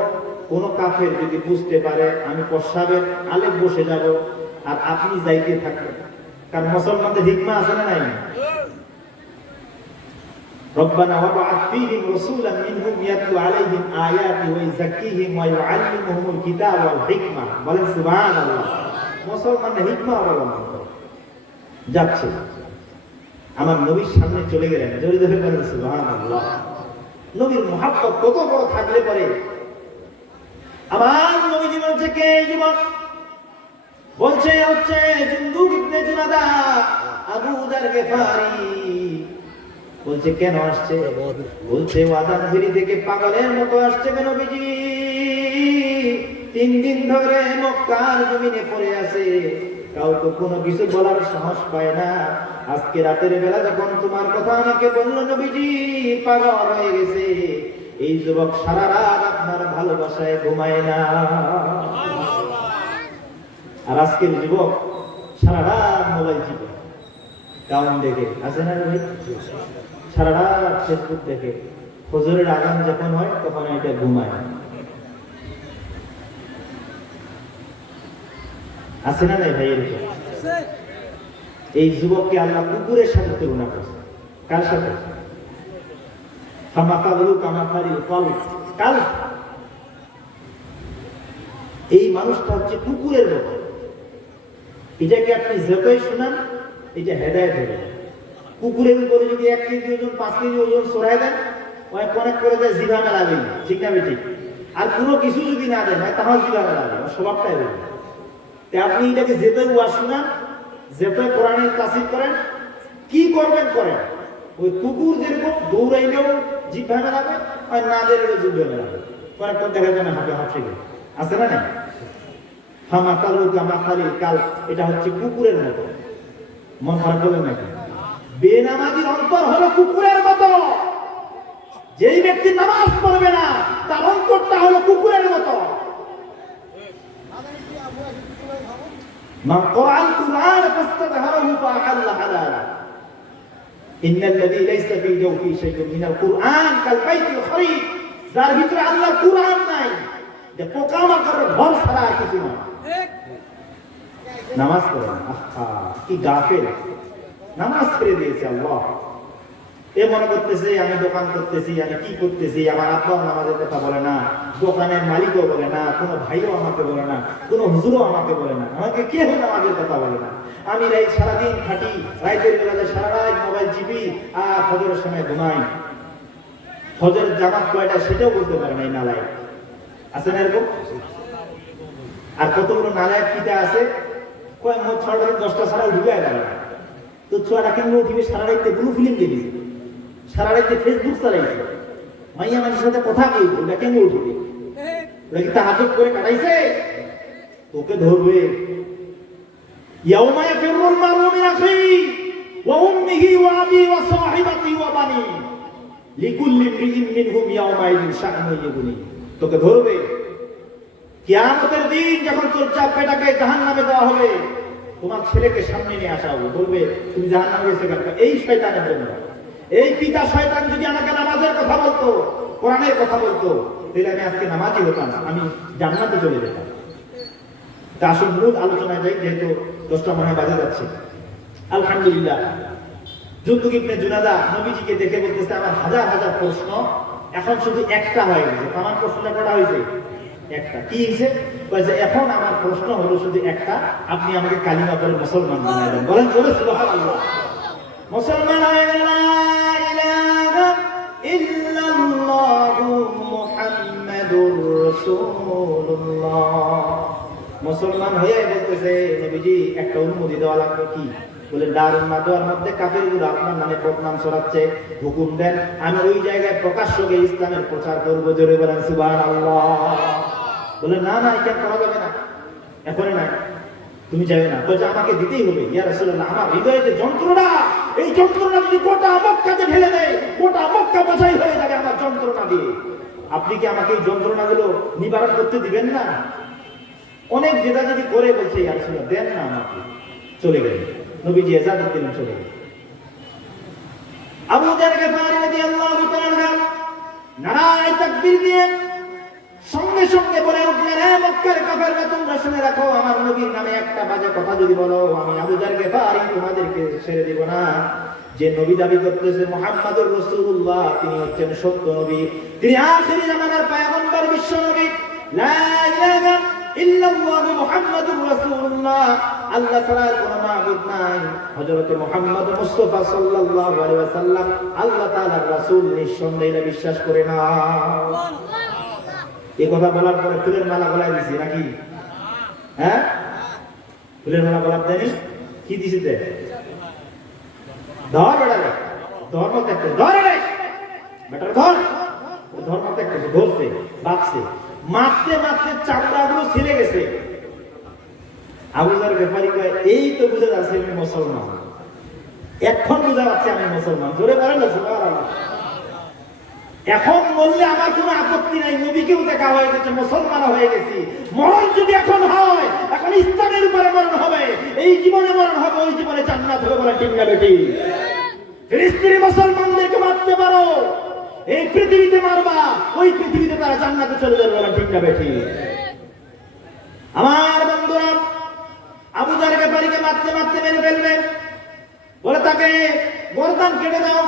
কোন কাফের যদি বুঝতে পারে আমি প্রস্রাবের আলেপ বসে যাব আর আপনি যাইতে থাকবেন, কারণ মুসলমানদের হিকমা আছে না নাই? রব্বানা ওয়াবআথ ফীহিম রাসূলান মিনহুম ইয়াতলু আলাইহিম আয়াতি ওয়া ইউযাক্কিহিম ওয়া ইউআল্লিমুহুমুল কিতাব ওয়াল হিকমা। বলেন সুবহানাল্লাহ। মুসলমানদের হিকমা অবলম্বন করে যাচ্ছে। আমার নবীর সামনে চলে গেলেন, জোরে জোরে বলেন সুবহানাল্লাহ। নবীর মুহাব্বত কত বড় থাকলে পরে আমার নবীজি বলছে, কে যুবক? বলছে হচ্ছে জুনদুব ইবনে জুনাদা, আবু যার গিফারি। বলছে কেন আসছে? বলছে ওয়াদানগিরি থেকে পাগলের মতো আসছে নবীজি। 3 দিন ধরে মক্কার জমিনে পড়ে আছে, কাউকে কোনো কিছু বলার সাহস পায় না। আজকে রাতের বেলা যখন তোমার কথা আমাকে বললো নবীজি, পাগল হয়ে গেছে। এই যুবক সারা রাত আপনার ভালোবাসায় ঘুমায় না। আর আজকের যুবক সারা রাত মোবাইল চিপে, কাউন দেখে, আছে না ভাই? সারা রাত ফেসবুক দেখে, ফজরের আযান যখন হয় তখন এটা ঘুমায়, আছে না নাই ভাই? এরকম এই যুবককে আল্লাহ কুকুরের সাথে তুলনা করছে। কার সাথে? এই মানুষটা হচ্ছে কুকুরের মতো। এটাকে আপনি যতই শোনান এটা হেদায়েত হবে। কুকুরের উপরে যদি 1 কেজি ওজন 5 কেজি ওজন ছড়ায় দেন, ওই কনেক করে দেয়, জিভা মেলাবে, ঠিক না ঠিক? আর কোনো কিছু যদি না দেন তাহলে জিভা মেলাবে, স্বভাবটাই হবে। আপনি এটাকে যেতই ওয়াজ শোনান, যেতই কোরআনের তাফসীর করেন, কি করবেন করেন, ওই কুকুর যেরকম দৌড়াইলেও জিভা মেলাবে আর না দিলেও জিভা মেলাবে। কয়েক দেখা যায় না হাতে হাত থেকে, আছে না নাই? এটা হচ্ছে কুকুরের মতো। মন খারাপ করলেন নাকি? বেনামাজির অন্তর হলো কুকুরের মতো। যেই ব্যক্তি নামাজ পড়বে না তার অন্তরটা হলো কুকুরের মতো। من قرأ القرآن فاستظهره فأحل حلالا إن الذي ليس في جوفه شيء من القرآن كالبيت الخريب। যার ভিতরে আল্লাহর কুরআন নাই, যে পোকামাকড়ের ঘর ছাড়া আর কিছু না, নামাজ পড়ে না। আহা কি গাফেল, নামাজ ছেড়ে দিয়েছে। আল্লাহ এ মনে করতেছে আমি দোকান করতেছি, আমি কি করতেছি, আমার আব্বাও নামাজের কথা বলে না, দোকানের মালিকও বলে না, কোনো ভাইও আমাকে বলে না, কোনো হুজুরও আমাকে বলে না, আমাকে কেউ নামাজের কথা বলে না। আমি সারাদিন খাটি, রাইতের বেলা সারা রাত মোবাইল চিপি আর ফজরের সময় ঘুমাই। ফজরের জামাত কয়টা সেটাও বলতে পারে না এই নালায়, আছে না এরকম? আর কতগুলো নালায় পিতা আছে, কয় মোট 6টা 10টা ছাড়া ঢুকায় পারে না। তো ছোয়াটা কেন উঠিবে? সারা রাইতে ব্লু ফিল্ম দেখি, সারা রাইতে ফেসবুক চালাইছে, মাইয়া মানুষের সাথে কথা কইছে, ওটা কেন উঠবে? ওটা কি তাহাজ্জুদ করে কাটাইছে? তোকে ধরবে। ইয়াউমা ইয়াফিরুল মারউ মিন আখিহি ওয়া উম্মিহি ওয়া আবিহি ওয়া সাহিবাতিহি ওয়া বানি লিকুল্লি ইমরিইন মিনহুম ইয়াউমাইযিন শা'নুন ইউগনি। তোকে ধরবে কিয়ামতের দিন, যখন তোর বেটাকে জাহান্নামে দেওয়া হবে, তোমার ছেলেকে সামনে নিয়ে আসা হবে, বলবে তুমি জাহান্নামে গেছে কেন? এই শয়তানের জন্য। এই পিতা শয়তান যদি আমাকে নামাজের কথা বলতো, কোরআনের কথা বলতো, তাহলে আমি আজকে নামাজি হতাম, আমি জান্নাতে চলে যেতাম। তা আসল মূল আলোচনায় যাই, যেহেতু 10টা মনে বাজে যাচ্ছে। আলহামদুলিল্লাহ, জুনদুব ইবনে জুনাদা নবীজিকে দেখে বলতেছে, আমার হাজার হাজার প্রশ্ন এখন শুধু একটা হয়ে গেছে। আমার প্রশ্নটা কটা হয়েছে? একটা। কি হয়েছে? বলছে এখন আমার প্রশ্ন হলো শুধু একটা, আপনি আমাকে কালিমা পড়ে মুসলমান বানায় দেন। বলেন জোরে সুবহানাল্লাহ। মুসলমান হয়ে গেল, লা ইলাহা ইল্লাল্লাহু মুহাম্মাদুর রাসূলুল্লাহ। মুসলমান হয়ে বলতেছে, নবীজি একটা অনুমতি দেওয়া লাগবে। কি? বলে দারুন মাদোয়ার মধ্যে কাফেরগুলো আপনার নামে বদনাম ছড়াচ্ছে, হুকুম দেন আমি ওই জায়গায় প্রকাশ্য গিয়ে ইসলামের প্রচার করবো। জোরে বলেন সুবহানাল্লাহ। বলে না না, এটা করা যাবে না, এখন না, তুমি যাবে না। বলছে আমাকে দিতেই হবে। ইয়া রাসূলুল্লাহ, আমার হৃদয়ে যে যন্ত্রণা, এই যন্ত্রণা যদি গোটা মক্কাতে ঢেলে দেয়, গোটা মক্কা বোঝাই হয়ে যাবে আমার যন্ত্রণা দিয়ে। আপনি কি আমাকে এই যন্ত্রণাগুলো নিবারণ করতে দিবেন না? অনেক জেদাজেদি করে বলছে ইয়া রাসূলুল্লাহ দেন না আমাকে। চলে গেলেন, নবীজি ইজাজত দিলেন, চলে গেলেন। আবু যার গিফারি রাদিয়াল্লাহু তাআলা নারায়ে তাকবীর দিয়ে সঙ্গে সঙ্গে বলে উঠলেন, হে মক্কার কাফেররা, তোমরা শুনে রাখো, আমার নবীর নামে একটা বাজে কথা যদি বলো, আমি আবু যার গিফারি তোমাদেরকে ছেড়ে দিব না। যে নবী দাবি করতেছে মুহাম্মাদুর রাসূলুল্লাহ, তিনি হচ্ছেন সত্য নবী, তিনি আখিরি জামানার পয়গম্বর, বিশ্ব নবী। লা ইলাহা ইল্লাল্লাহ মুহাম্মাদুর রাসূলুল্লাহ, আল্লাহ ছাড়া কোনো মাবুদ নাই। হযরত মুহাম্মদ মুস্তাফা সাল্লাল্লাহু আলাইহি ওয়াসাল্লাম আল্লাহ তাআলার রাসূল, নিঃসন্দেহে বিশ্বাস করে না। এই কথা বলার পরে ফুলের মালা গলায় দিছি নাকি? হ্যাঁ, ফুলের মালা গলায় দেয়নি, কি দিছি? ধর বেড়ালে, ধর্ম ত্যাগতে, ধরে রে বেটার ধর, ধর্ম ত্যাগতে ধরছে, বাঁচছে, মারতে মারতে চামড়াগুলো ছিঁড়ে গেছে। আবু যার গিফারি কয়, এই তো বুঝে যাচ্ছে আমি মুসলমান, এখন বুঝা যাচ্ছে আমি মুসলমান। জোরে বলেন না সুবহানাল্লাহ। এখন বললে আমার কোনো আপত্তি নাই, নবীকেও দেখা হয়ে গেছে, মুসলমান হয়ে গেছি। মরণ যদি এখন হয়, এখন ইসলামের উপরে মরণ হবে, এই জীবনে মরণ হবে, ওই জীবনে জান্নাত হবে। বলে ঠিক না বেটি? ফিলিস্তিনি মুসলমানদেরকে মারতে পারো, এই পৃথিবীতে মারবা, ওই পৃথিবীতে তারা জান্নাতে চলে যাবে। বলে ঠিক না বেটি? আমার বন্ধুরা, আবু যার গিফারিকে মারতে মারতে মেরে ফেলবে, বলে তাকে গর্দান কেটে দাও।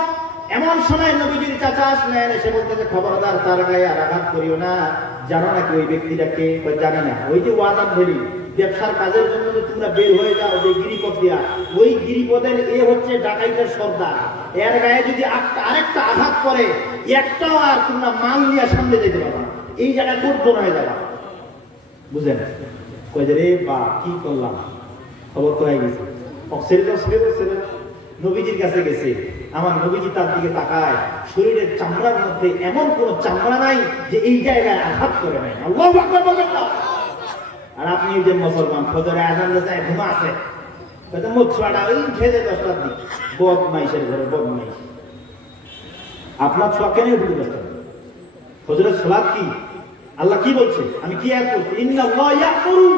এমন সময় নবীজির চাচা আসলেন, এসে বলতেছে খবরদার তার গায়ে আর আঘাত করিও না। জানো নাকি ওই ব্যক্তিটাকে? জানি না। ওই যে ওয়াদান ধরি ব্যবসার কাজের জন্য যে তোমরা বের হয়ে যাও যে গিরিপথ দিয়া, ওই গিরিপথের এ হচ্ছে ডাকাইতের সর্দার। এর গায়ে যদি আরেকটা আঘাত করে, একটাও আর তোমরা মাল নিয়ে সামনে যেতে পারবা, এই জায়গায় কোর্টন হয়ে যাবা। বুঝলেন? কই যে রে বা কি করলাম, খবর তো হয়ে গেছে। নবীজির কাছে গেছে, আমার নবীজি তার দিকে তাকায়, শরীরের চামড়ার মধ্যে এমন কোন চামড়া নাই যে এই জায়গায় আঘাত করে নাই। আল্লাহু আকবার বলেন না। আর আপনি যে মুসলমান, ফজরে আযান দিতে ঘুমা আছে, কত মুছড়াটা ওই খেতে 10টার দিক, বদমাইশের ঘরে বদমাইশ। আপনার ছোঁয়া কেন উঠে যাচ্ছে? ফজরের সালাত কি? আল্লাহ কি বলছে? আমি কি আয়াত বলছি? ইন্নাল্লাহু ইয়া'মুরু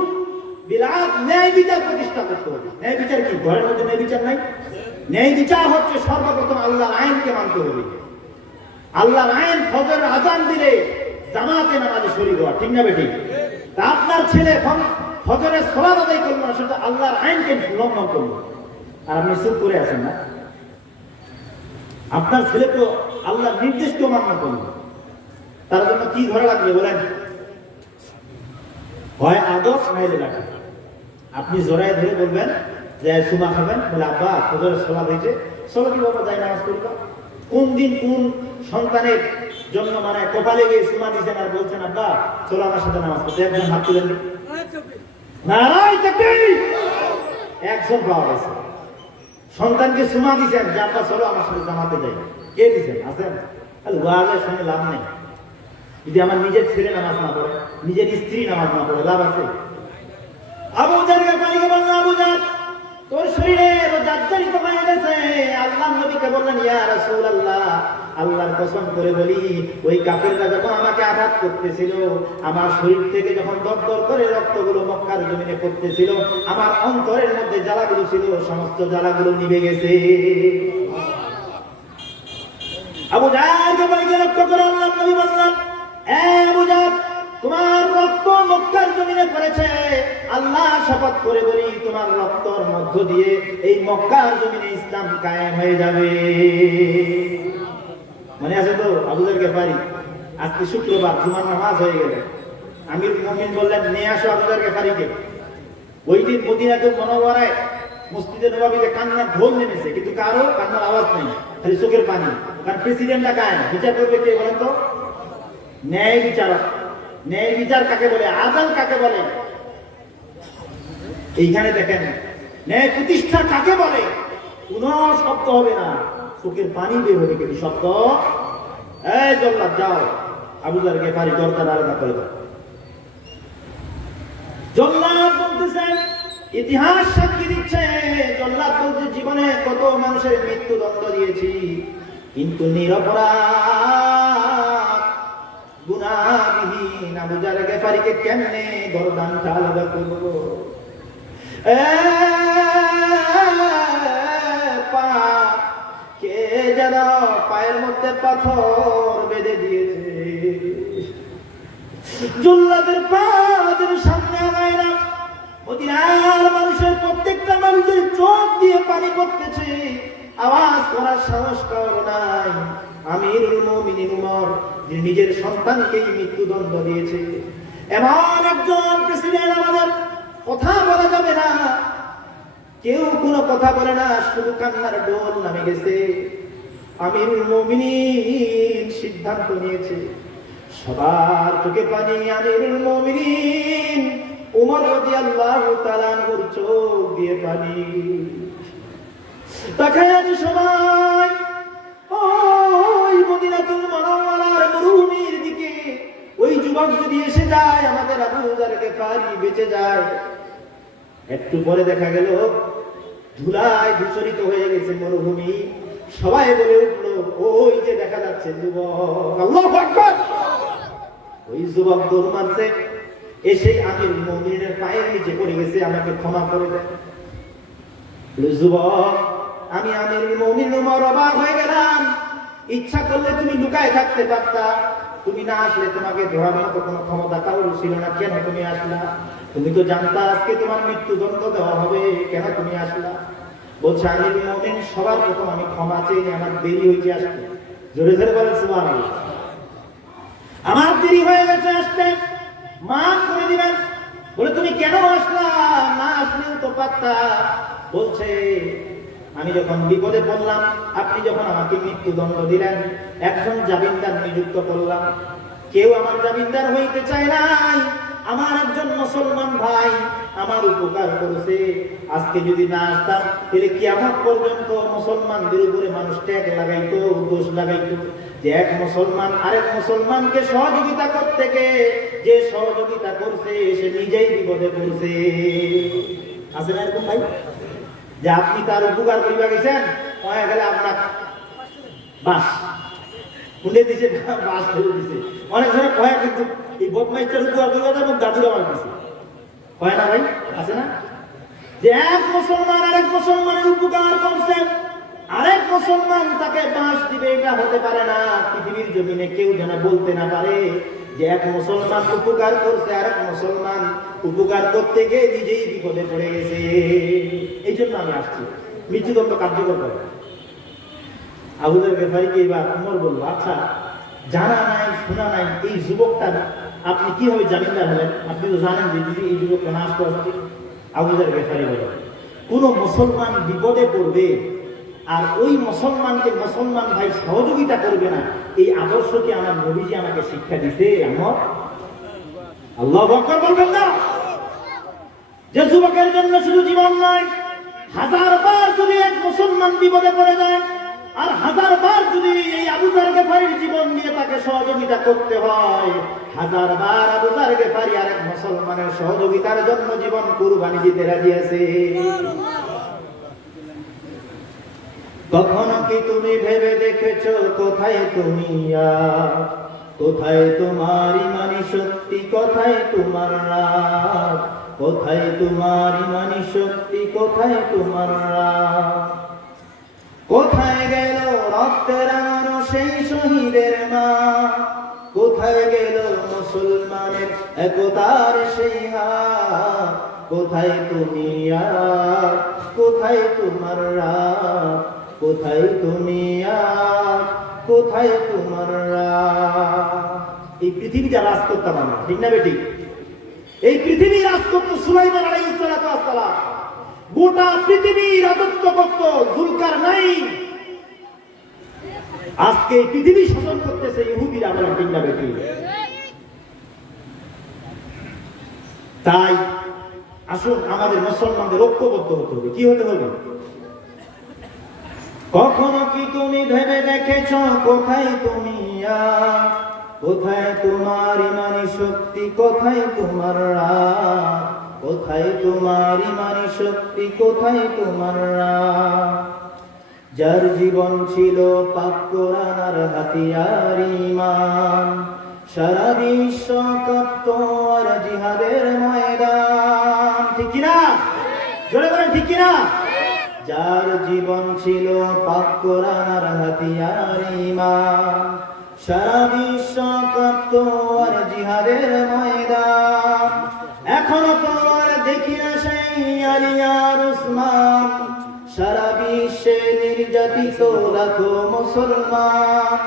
বিল আদল, ন্যায় বিচার প্রতিষ্ঠা করতে হবে। ন্যায় বিচার কি? ঘরের মধ্যে ন্যায় বিচার নাই? ন্যায় বিচার হচ্ছে সর্বপ্রথম আল্লাহর আইনকে মানতে হবে। আল্লাহর আইন, ফজরের আযান দিলে জামাতে নামাজে শরীক হওয়া, ঠিক না বেঠিক? তা আপনার ছেলে ফজরের সালাত আদায় করলো না, সেটা আল্লাহর আইনকে লঙ্ঘন করলো, আর আপনি চুপ করে আছেন না। আপনার ছেলে তো আল্লাহর নির্দেশকে মান্য করলো, তার জন্য কি ঘরে লাগবে বলেন? হয় আদর্শ নাইলে রাখে। আপনি জোরায় ধরে বলবেন যে সুমা খাবেন, বলে আব্বা ফজরের সালাত হয়েছে, চলো কি বাবা যাই নামাজ পড়বা। কোন দিন কোন সন্তানের জন্য মানে কপালে গিয়ে সুমা দিয়েছেন আর বলছেন আব্বা চলো আমার সাথে নামাজ পড়তে? একজন হাত তুলেন, নারায়ে তাকবীর। একজন পাওয়া গেছে। সন্তানকে সুমা দিয়েছেন যে আব্বা চলো আমার সাথে জামাতে যাই, কে দিয়েছেন? আছেন? ওয়াজে শুনে লাভ নেই। যদি আমার নিজের ছেলে নামাজ না পড়ে, নিজের স্ত্রী নামাজ না পড়ে, লাভ আছে? আবু যারকে পালিয়ে বললেন, আবু যার তোর শরীরে জাজ্জারিত হয়ে গেছে। আল্লাহর নবীকে বললেন, ইয়া রাসূলুল্লাহ, আল্লাহর কসম করে বলি, ওই কাফেররা যখন আমাকে আঘাত করতেছিল, আমার শরীর থেকে যখন দরদর করে রক্তগুলো মক্কার জমিনে পড়তেছিল, আমার অন্তরের মধ্যে জ্বালাগুলো ছিল, সমস্ত জ্বালাগুলো নিভে গেছে। আবু যারকে পালিয়ে রক্ষা করে আল্লাহর নবী বললেন, এ আবু যার, তোমার রক্ত মক্কার জমিনে পড়েছে, আল্লাহ শপথ করে বলি তোমার রক্তর মধ্য দিয়ে এই মক্কার জমিনে ইসলাম কায়েম হয়ে যাবে। মনে আছে তো আবু যার গিফারি? আজকে শুক্রবার, জুমার নামাজ হয়ে গেল, আমির মুমিন বললেন নিয়ে আসো আবু যার গিফারিকে। ওই দিন মদিনাতুল মুনাওয়ারায় মসজিদে নববীতে কান্নার ঢোল নেমেছে, কিন্তু কারো কান্নার আওয়াজ নেই, খালি চোখের পানি। কারণ প্রেসিডেন্টটা কায়েম, বিচার করবে কে বলেন তো? ন্যায় বিচারক। ন্যায় বিচার কাকে বলে? আদাল কাকে বলে? এইখানে দেখেন ন্যায় প্রতিষ্ঠা কাকে বলে? কোন শব্দ হবে না, চোখের পানি বের হবে, কিন্তু শব্দ এই জল্লাদ যাও আবু যার গেফারি দরকার আলাদা করে দাও। জল্লাদ বলতেছেন, ইতিহাস সাক্ষী দিচ্ছে, জল্লাদ বলতে জীবনে কত মানুষের মৃত্যুদণ্ড দিয়েছি, কিন্তু নিরপরাধ গুনাহবিহীন আবু যার গেফারিকে কেমনে গর্দানটা আলাদা করব? কে যেন পায়ের মধ্যে পাথর বেঁধে দিয়েছে, জল্লাদের পাদের সামনে আগায় না। মদিনার মানুষের প্রত্যেকটা মানুষের চোখ দিয়ে পানি পড়তেছে, আওয়াজ করার সাহস কারো নাই। আমিরুল মুমিনিন উমর যে নিজের সন্তানকেই মৃত্যুদণ্ড দিয়েছে, এমন একজন প্রেসিডেন্ট আমাদের কথা বলা যাবে না, কেউ কোনো কথা বলে না, শুধু কান্নার ডোল নামে গেছে। আমিরুল মুমিনিন সিদ্ধান্ত নিয়েছে, সবার চোখে পানি, আমিরুল মুমিনিন উমর রাদিয়াল্লাহু তাআলা আনহুর চোখ দিয়ে পানি। তাকায় আছে সবাই ওই মদিনাতুল মুনাওয়ারার মরুভূমির দিকে। ওই যুবক যদি এসে যায়, আমাদের আবু যার গেফারি বেঁচে যায়। একটু পরে দেখা গেল ধুলায় ধূসরিত হয়ে গেছে মরুভূমি। সবাই বলে উঠলো, ওই যে দেখা যাচ্ছে যুবক। আল্লাহু আকবার! ওই যুবক দৌড় মারছে, এসে আমিরুল মুমিনিনের পায়ের নিচে পড়ে গেছে, আমাকে ক্ষমা করে দেন। যুবক, আমি আমিরুল মুমিনিন উমর অবাক হয়ে গেলাম, ইচ্ছা করলে তুমি লুকায় থাকতে পারতা, তুমি না আসলে তোমাকে ধরার মতো কোনো ক্ষমতা কারোর ছিল না, কেন তুমি আসলা? তুমি তো জানতা আজকে তোমার মৃত্যুদণ্ড দেওয়া হবে, কেন তুমি আসলা? বলছে আমিরুল মুমিনিন, সবার প্রথম আমি ক্ষমা চাই, আমার দেরি হয়েছে আসতে। জোরে জোরে বলেন সুবহানাল্লাহ। আমার দেরি হয়ে গেছে আসতে, মাফ করে দিবেন। বলে তুমি কেন আসলা? না আসলেও তো পারতা। বলছে আমি যখন বিপদে পড়লাম, আপনি যখন আমাকে মৃত্যুদণ্ড দিলেন, একজন জামিনদার নিযুক্ত করলাম, কেউ আমার জামিনদার হইতে চায় নাই। আমার একজন মুসলমান ভাই আমার উপকার করেছে, আজকে যদি না আসতাম তাহলে কিয়ামত পর্যন্ত মুসলমানদের উপরে মানুষ ট্যাগ লাগাইতো, দোষ লাগাইতো যে এক মুসলমান আরেক মুসলমানকে সহযোগিতা করতে গিয়ে যে সহযোগিতা করছে সে নিজেই বিপদে পড়ছে। আছে না এরকম ভাই, যে আপনি তার উপকার করিবা গেছেন, হয়ে গেলে আপনার বাস খুলে দিছে, বাস ফেলে দিছে। অনেক সময় কয়ে, কিন্তু এই বদমাইশটার উপকার করিবা এবং দাদুরা আমার দিছে, হয় না ভাই? আছে না, যে এক মুসলমান আরেক মুসলমানের উপকার করছে, আরেক মুসলমান তাকে বাস দিবে, এটা হতে পারে না। পৃথিবীর জমিনে কেউ যেন বলতে না পারে যে এক মুসলমান উপকার করছে, আরেক মুসলমান উপকার করতে গিয়ে নিজেই বিপদে পড়ে গেছে। এই জন্য আমি আসছি, মৃত্যুদণ্ড কার্যকর করে। আবু যার গেফারিকে এবার উমর বলল, আচ্ছা জানা নাই শোনা নাই এই যুবকটা আপনি কিভাবে জামিনদার হলেন? আপনি তো জানেন যে যদি এই যুবকটা নাশ করা হবে। আবু যার গেফারি বলে, কোন মুসলমান বিপদে পড়বে আর ওই মুসলমানকে মুসলমান ভাই সহযোগিতা করবে না, এই আদর্শকে আমার নবীজি আমাকে শিক্ষা দিতে। আমার আল্লাহু আকবার বলবেন না? যে যুবকের জন্য শুধু জীবন নয়, 1000 বার যদি এক মুসলমান বিপদে পড়ে যায় আর 1000 বার যদি এই আবু যার গেফারির জীবন দিয়ে তাকে সহযোগিতা করতে হয়, 1000 বার আবু যার গেফারি আরেক মুসলমানের সহযোগিতার জন্য জীবন কুরবানি দিতে রাজি আছে। কখনো কি তুমি ভেবে দেখেছো কোথায় তুমি কোথায় তোমার ইমানি শক্তি, কোথায় তোমার রাত, কোথায় তোমার ইমানি শক্তি, কোথায় তোমার রাত? কোথায় গেল রক্তের রাঙানো সেই শহীদের মা, কোথায় গেল মুসলমানের একতার সেই হাত, কোথায় তুমি কোথায় তোমার রাত, কোথায় তুমি কোথায় তোমার রাত? এই পৃথিবীটা রাজ করতাম আমরা, ঠিক না বেটি? এই পৃথিবী রাজ করত সুলাইমান আলাইহিস সালাতু ওয়াস সালাম, গোটা পৃথিবী রাজত্ব করত যুলকারনাইন। আজকে এই পৃথিবী শাসন করতেছে ইহুদিরা, আমরা, ঠিক না বেটি? তাই আসুন আমাদের মুসলমানদের ঐক্যবদ্ধ হতে হবে। কি হতে হবে? কখনো কি তুমি ভেবে দেখেছ কোথায় তুমি আজ? কোথায় তোমার ইমানি শক্তি, কোথায় তোমার রাগ? কোথায় তোমার ইমানি শক্তি, কোথায় তোমার রাগ? যার জীবন ছিল পাক কোরআন আর হাতিয়ার ঈমান, সারা বিশ্ব কাঁপত আর জিহাদের ময়দান। ঠিক কিনা? জোরে বলেন ঠিক কিনা? যার জীবন ছিল পাক কোরআন আর হাতিয়ার ঈমান, সারা বিশ্ব কাঁপত আর জিহাদের ময়দান। এখনো তো আর দেখি না সেই আলী আর উসমান, সারা বিশ্বে নির্যাতিত লাখো মুসলমান।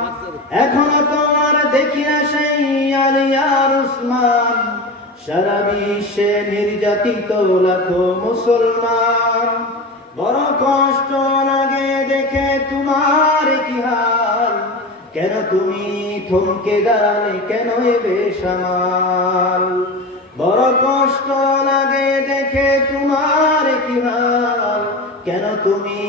এখনো তো আর দেখি না সেই আলী আর উসমান, সারা বিশ্বে নির্যাতিত লাখো মুসলমান। বড় কষ্ট লাগে দেখে তোমার কি হাল, কেন তুমি থমকে দাঁড়ালে, কেন এ বেসামাল? বড় কষ্ট লাগে দেখে তোমার কি হাল, কেন তুমি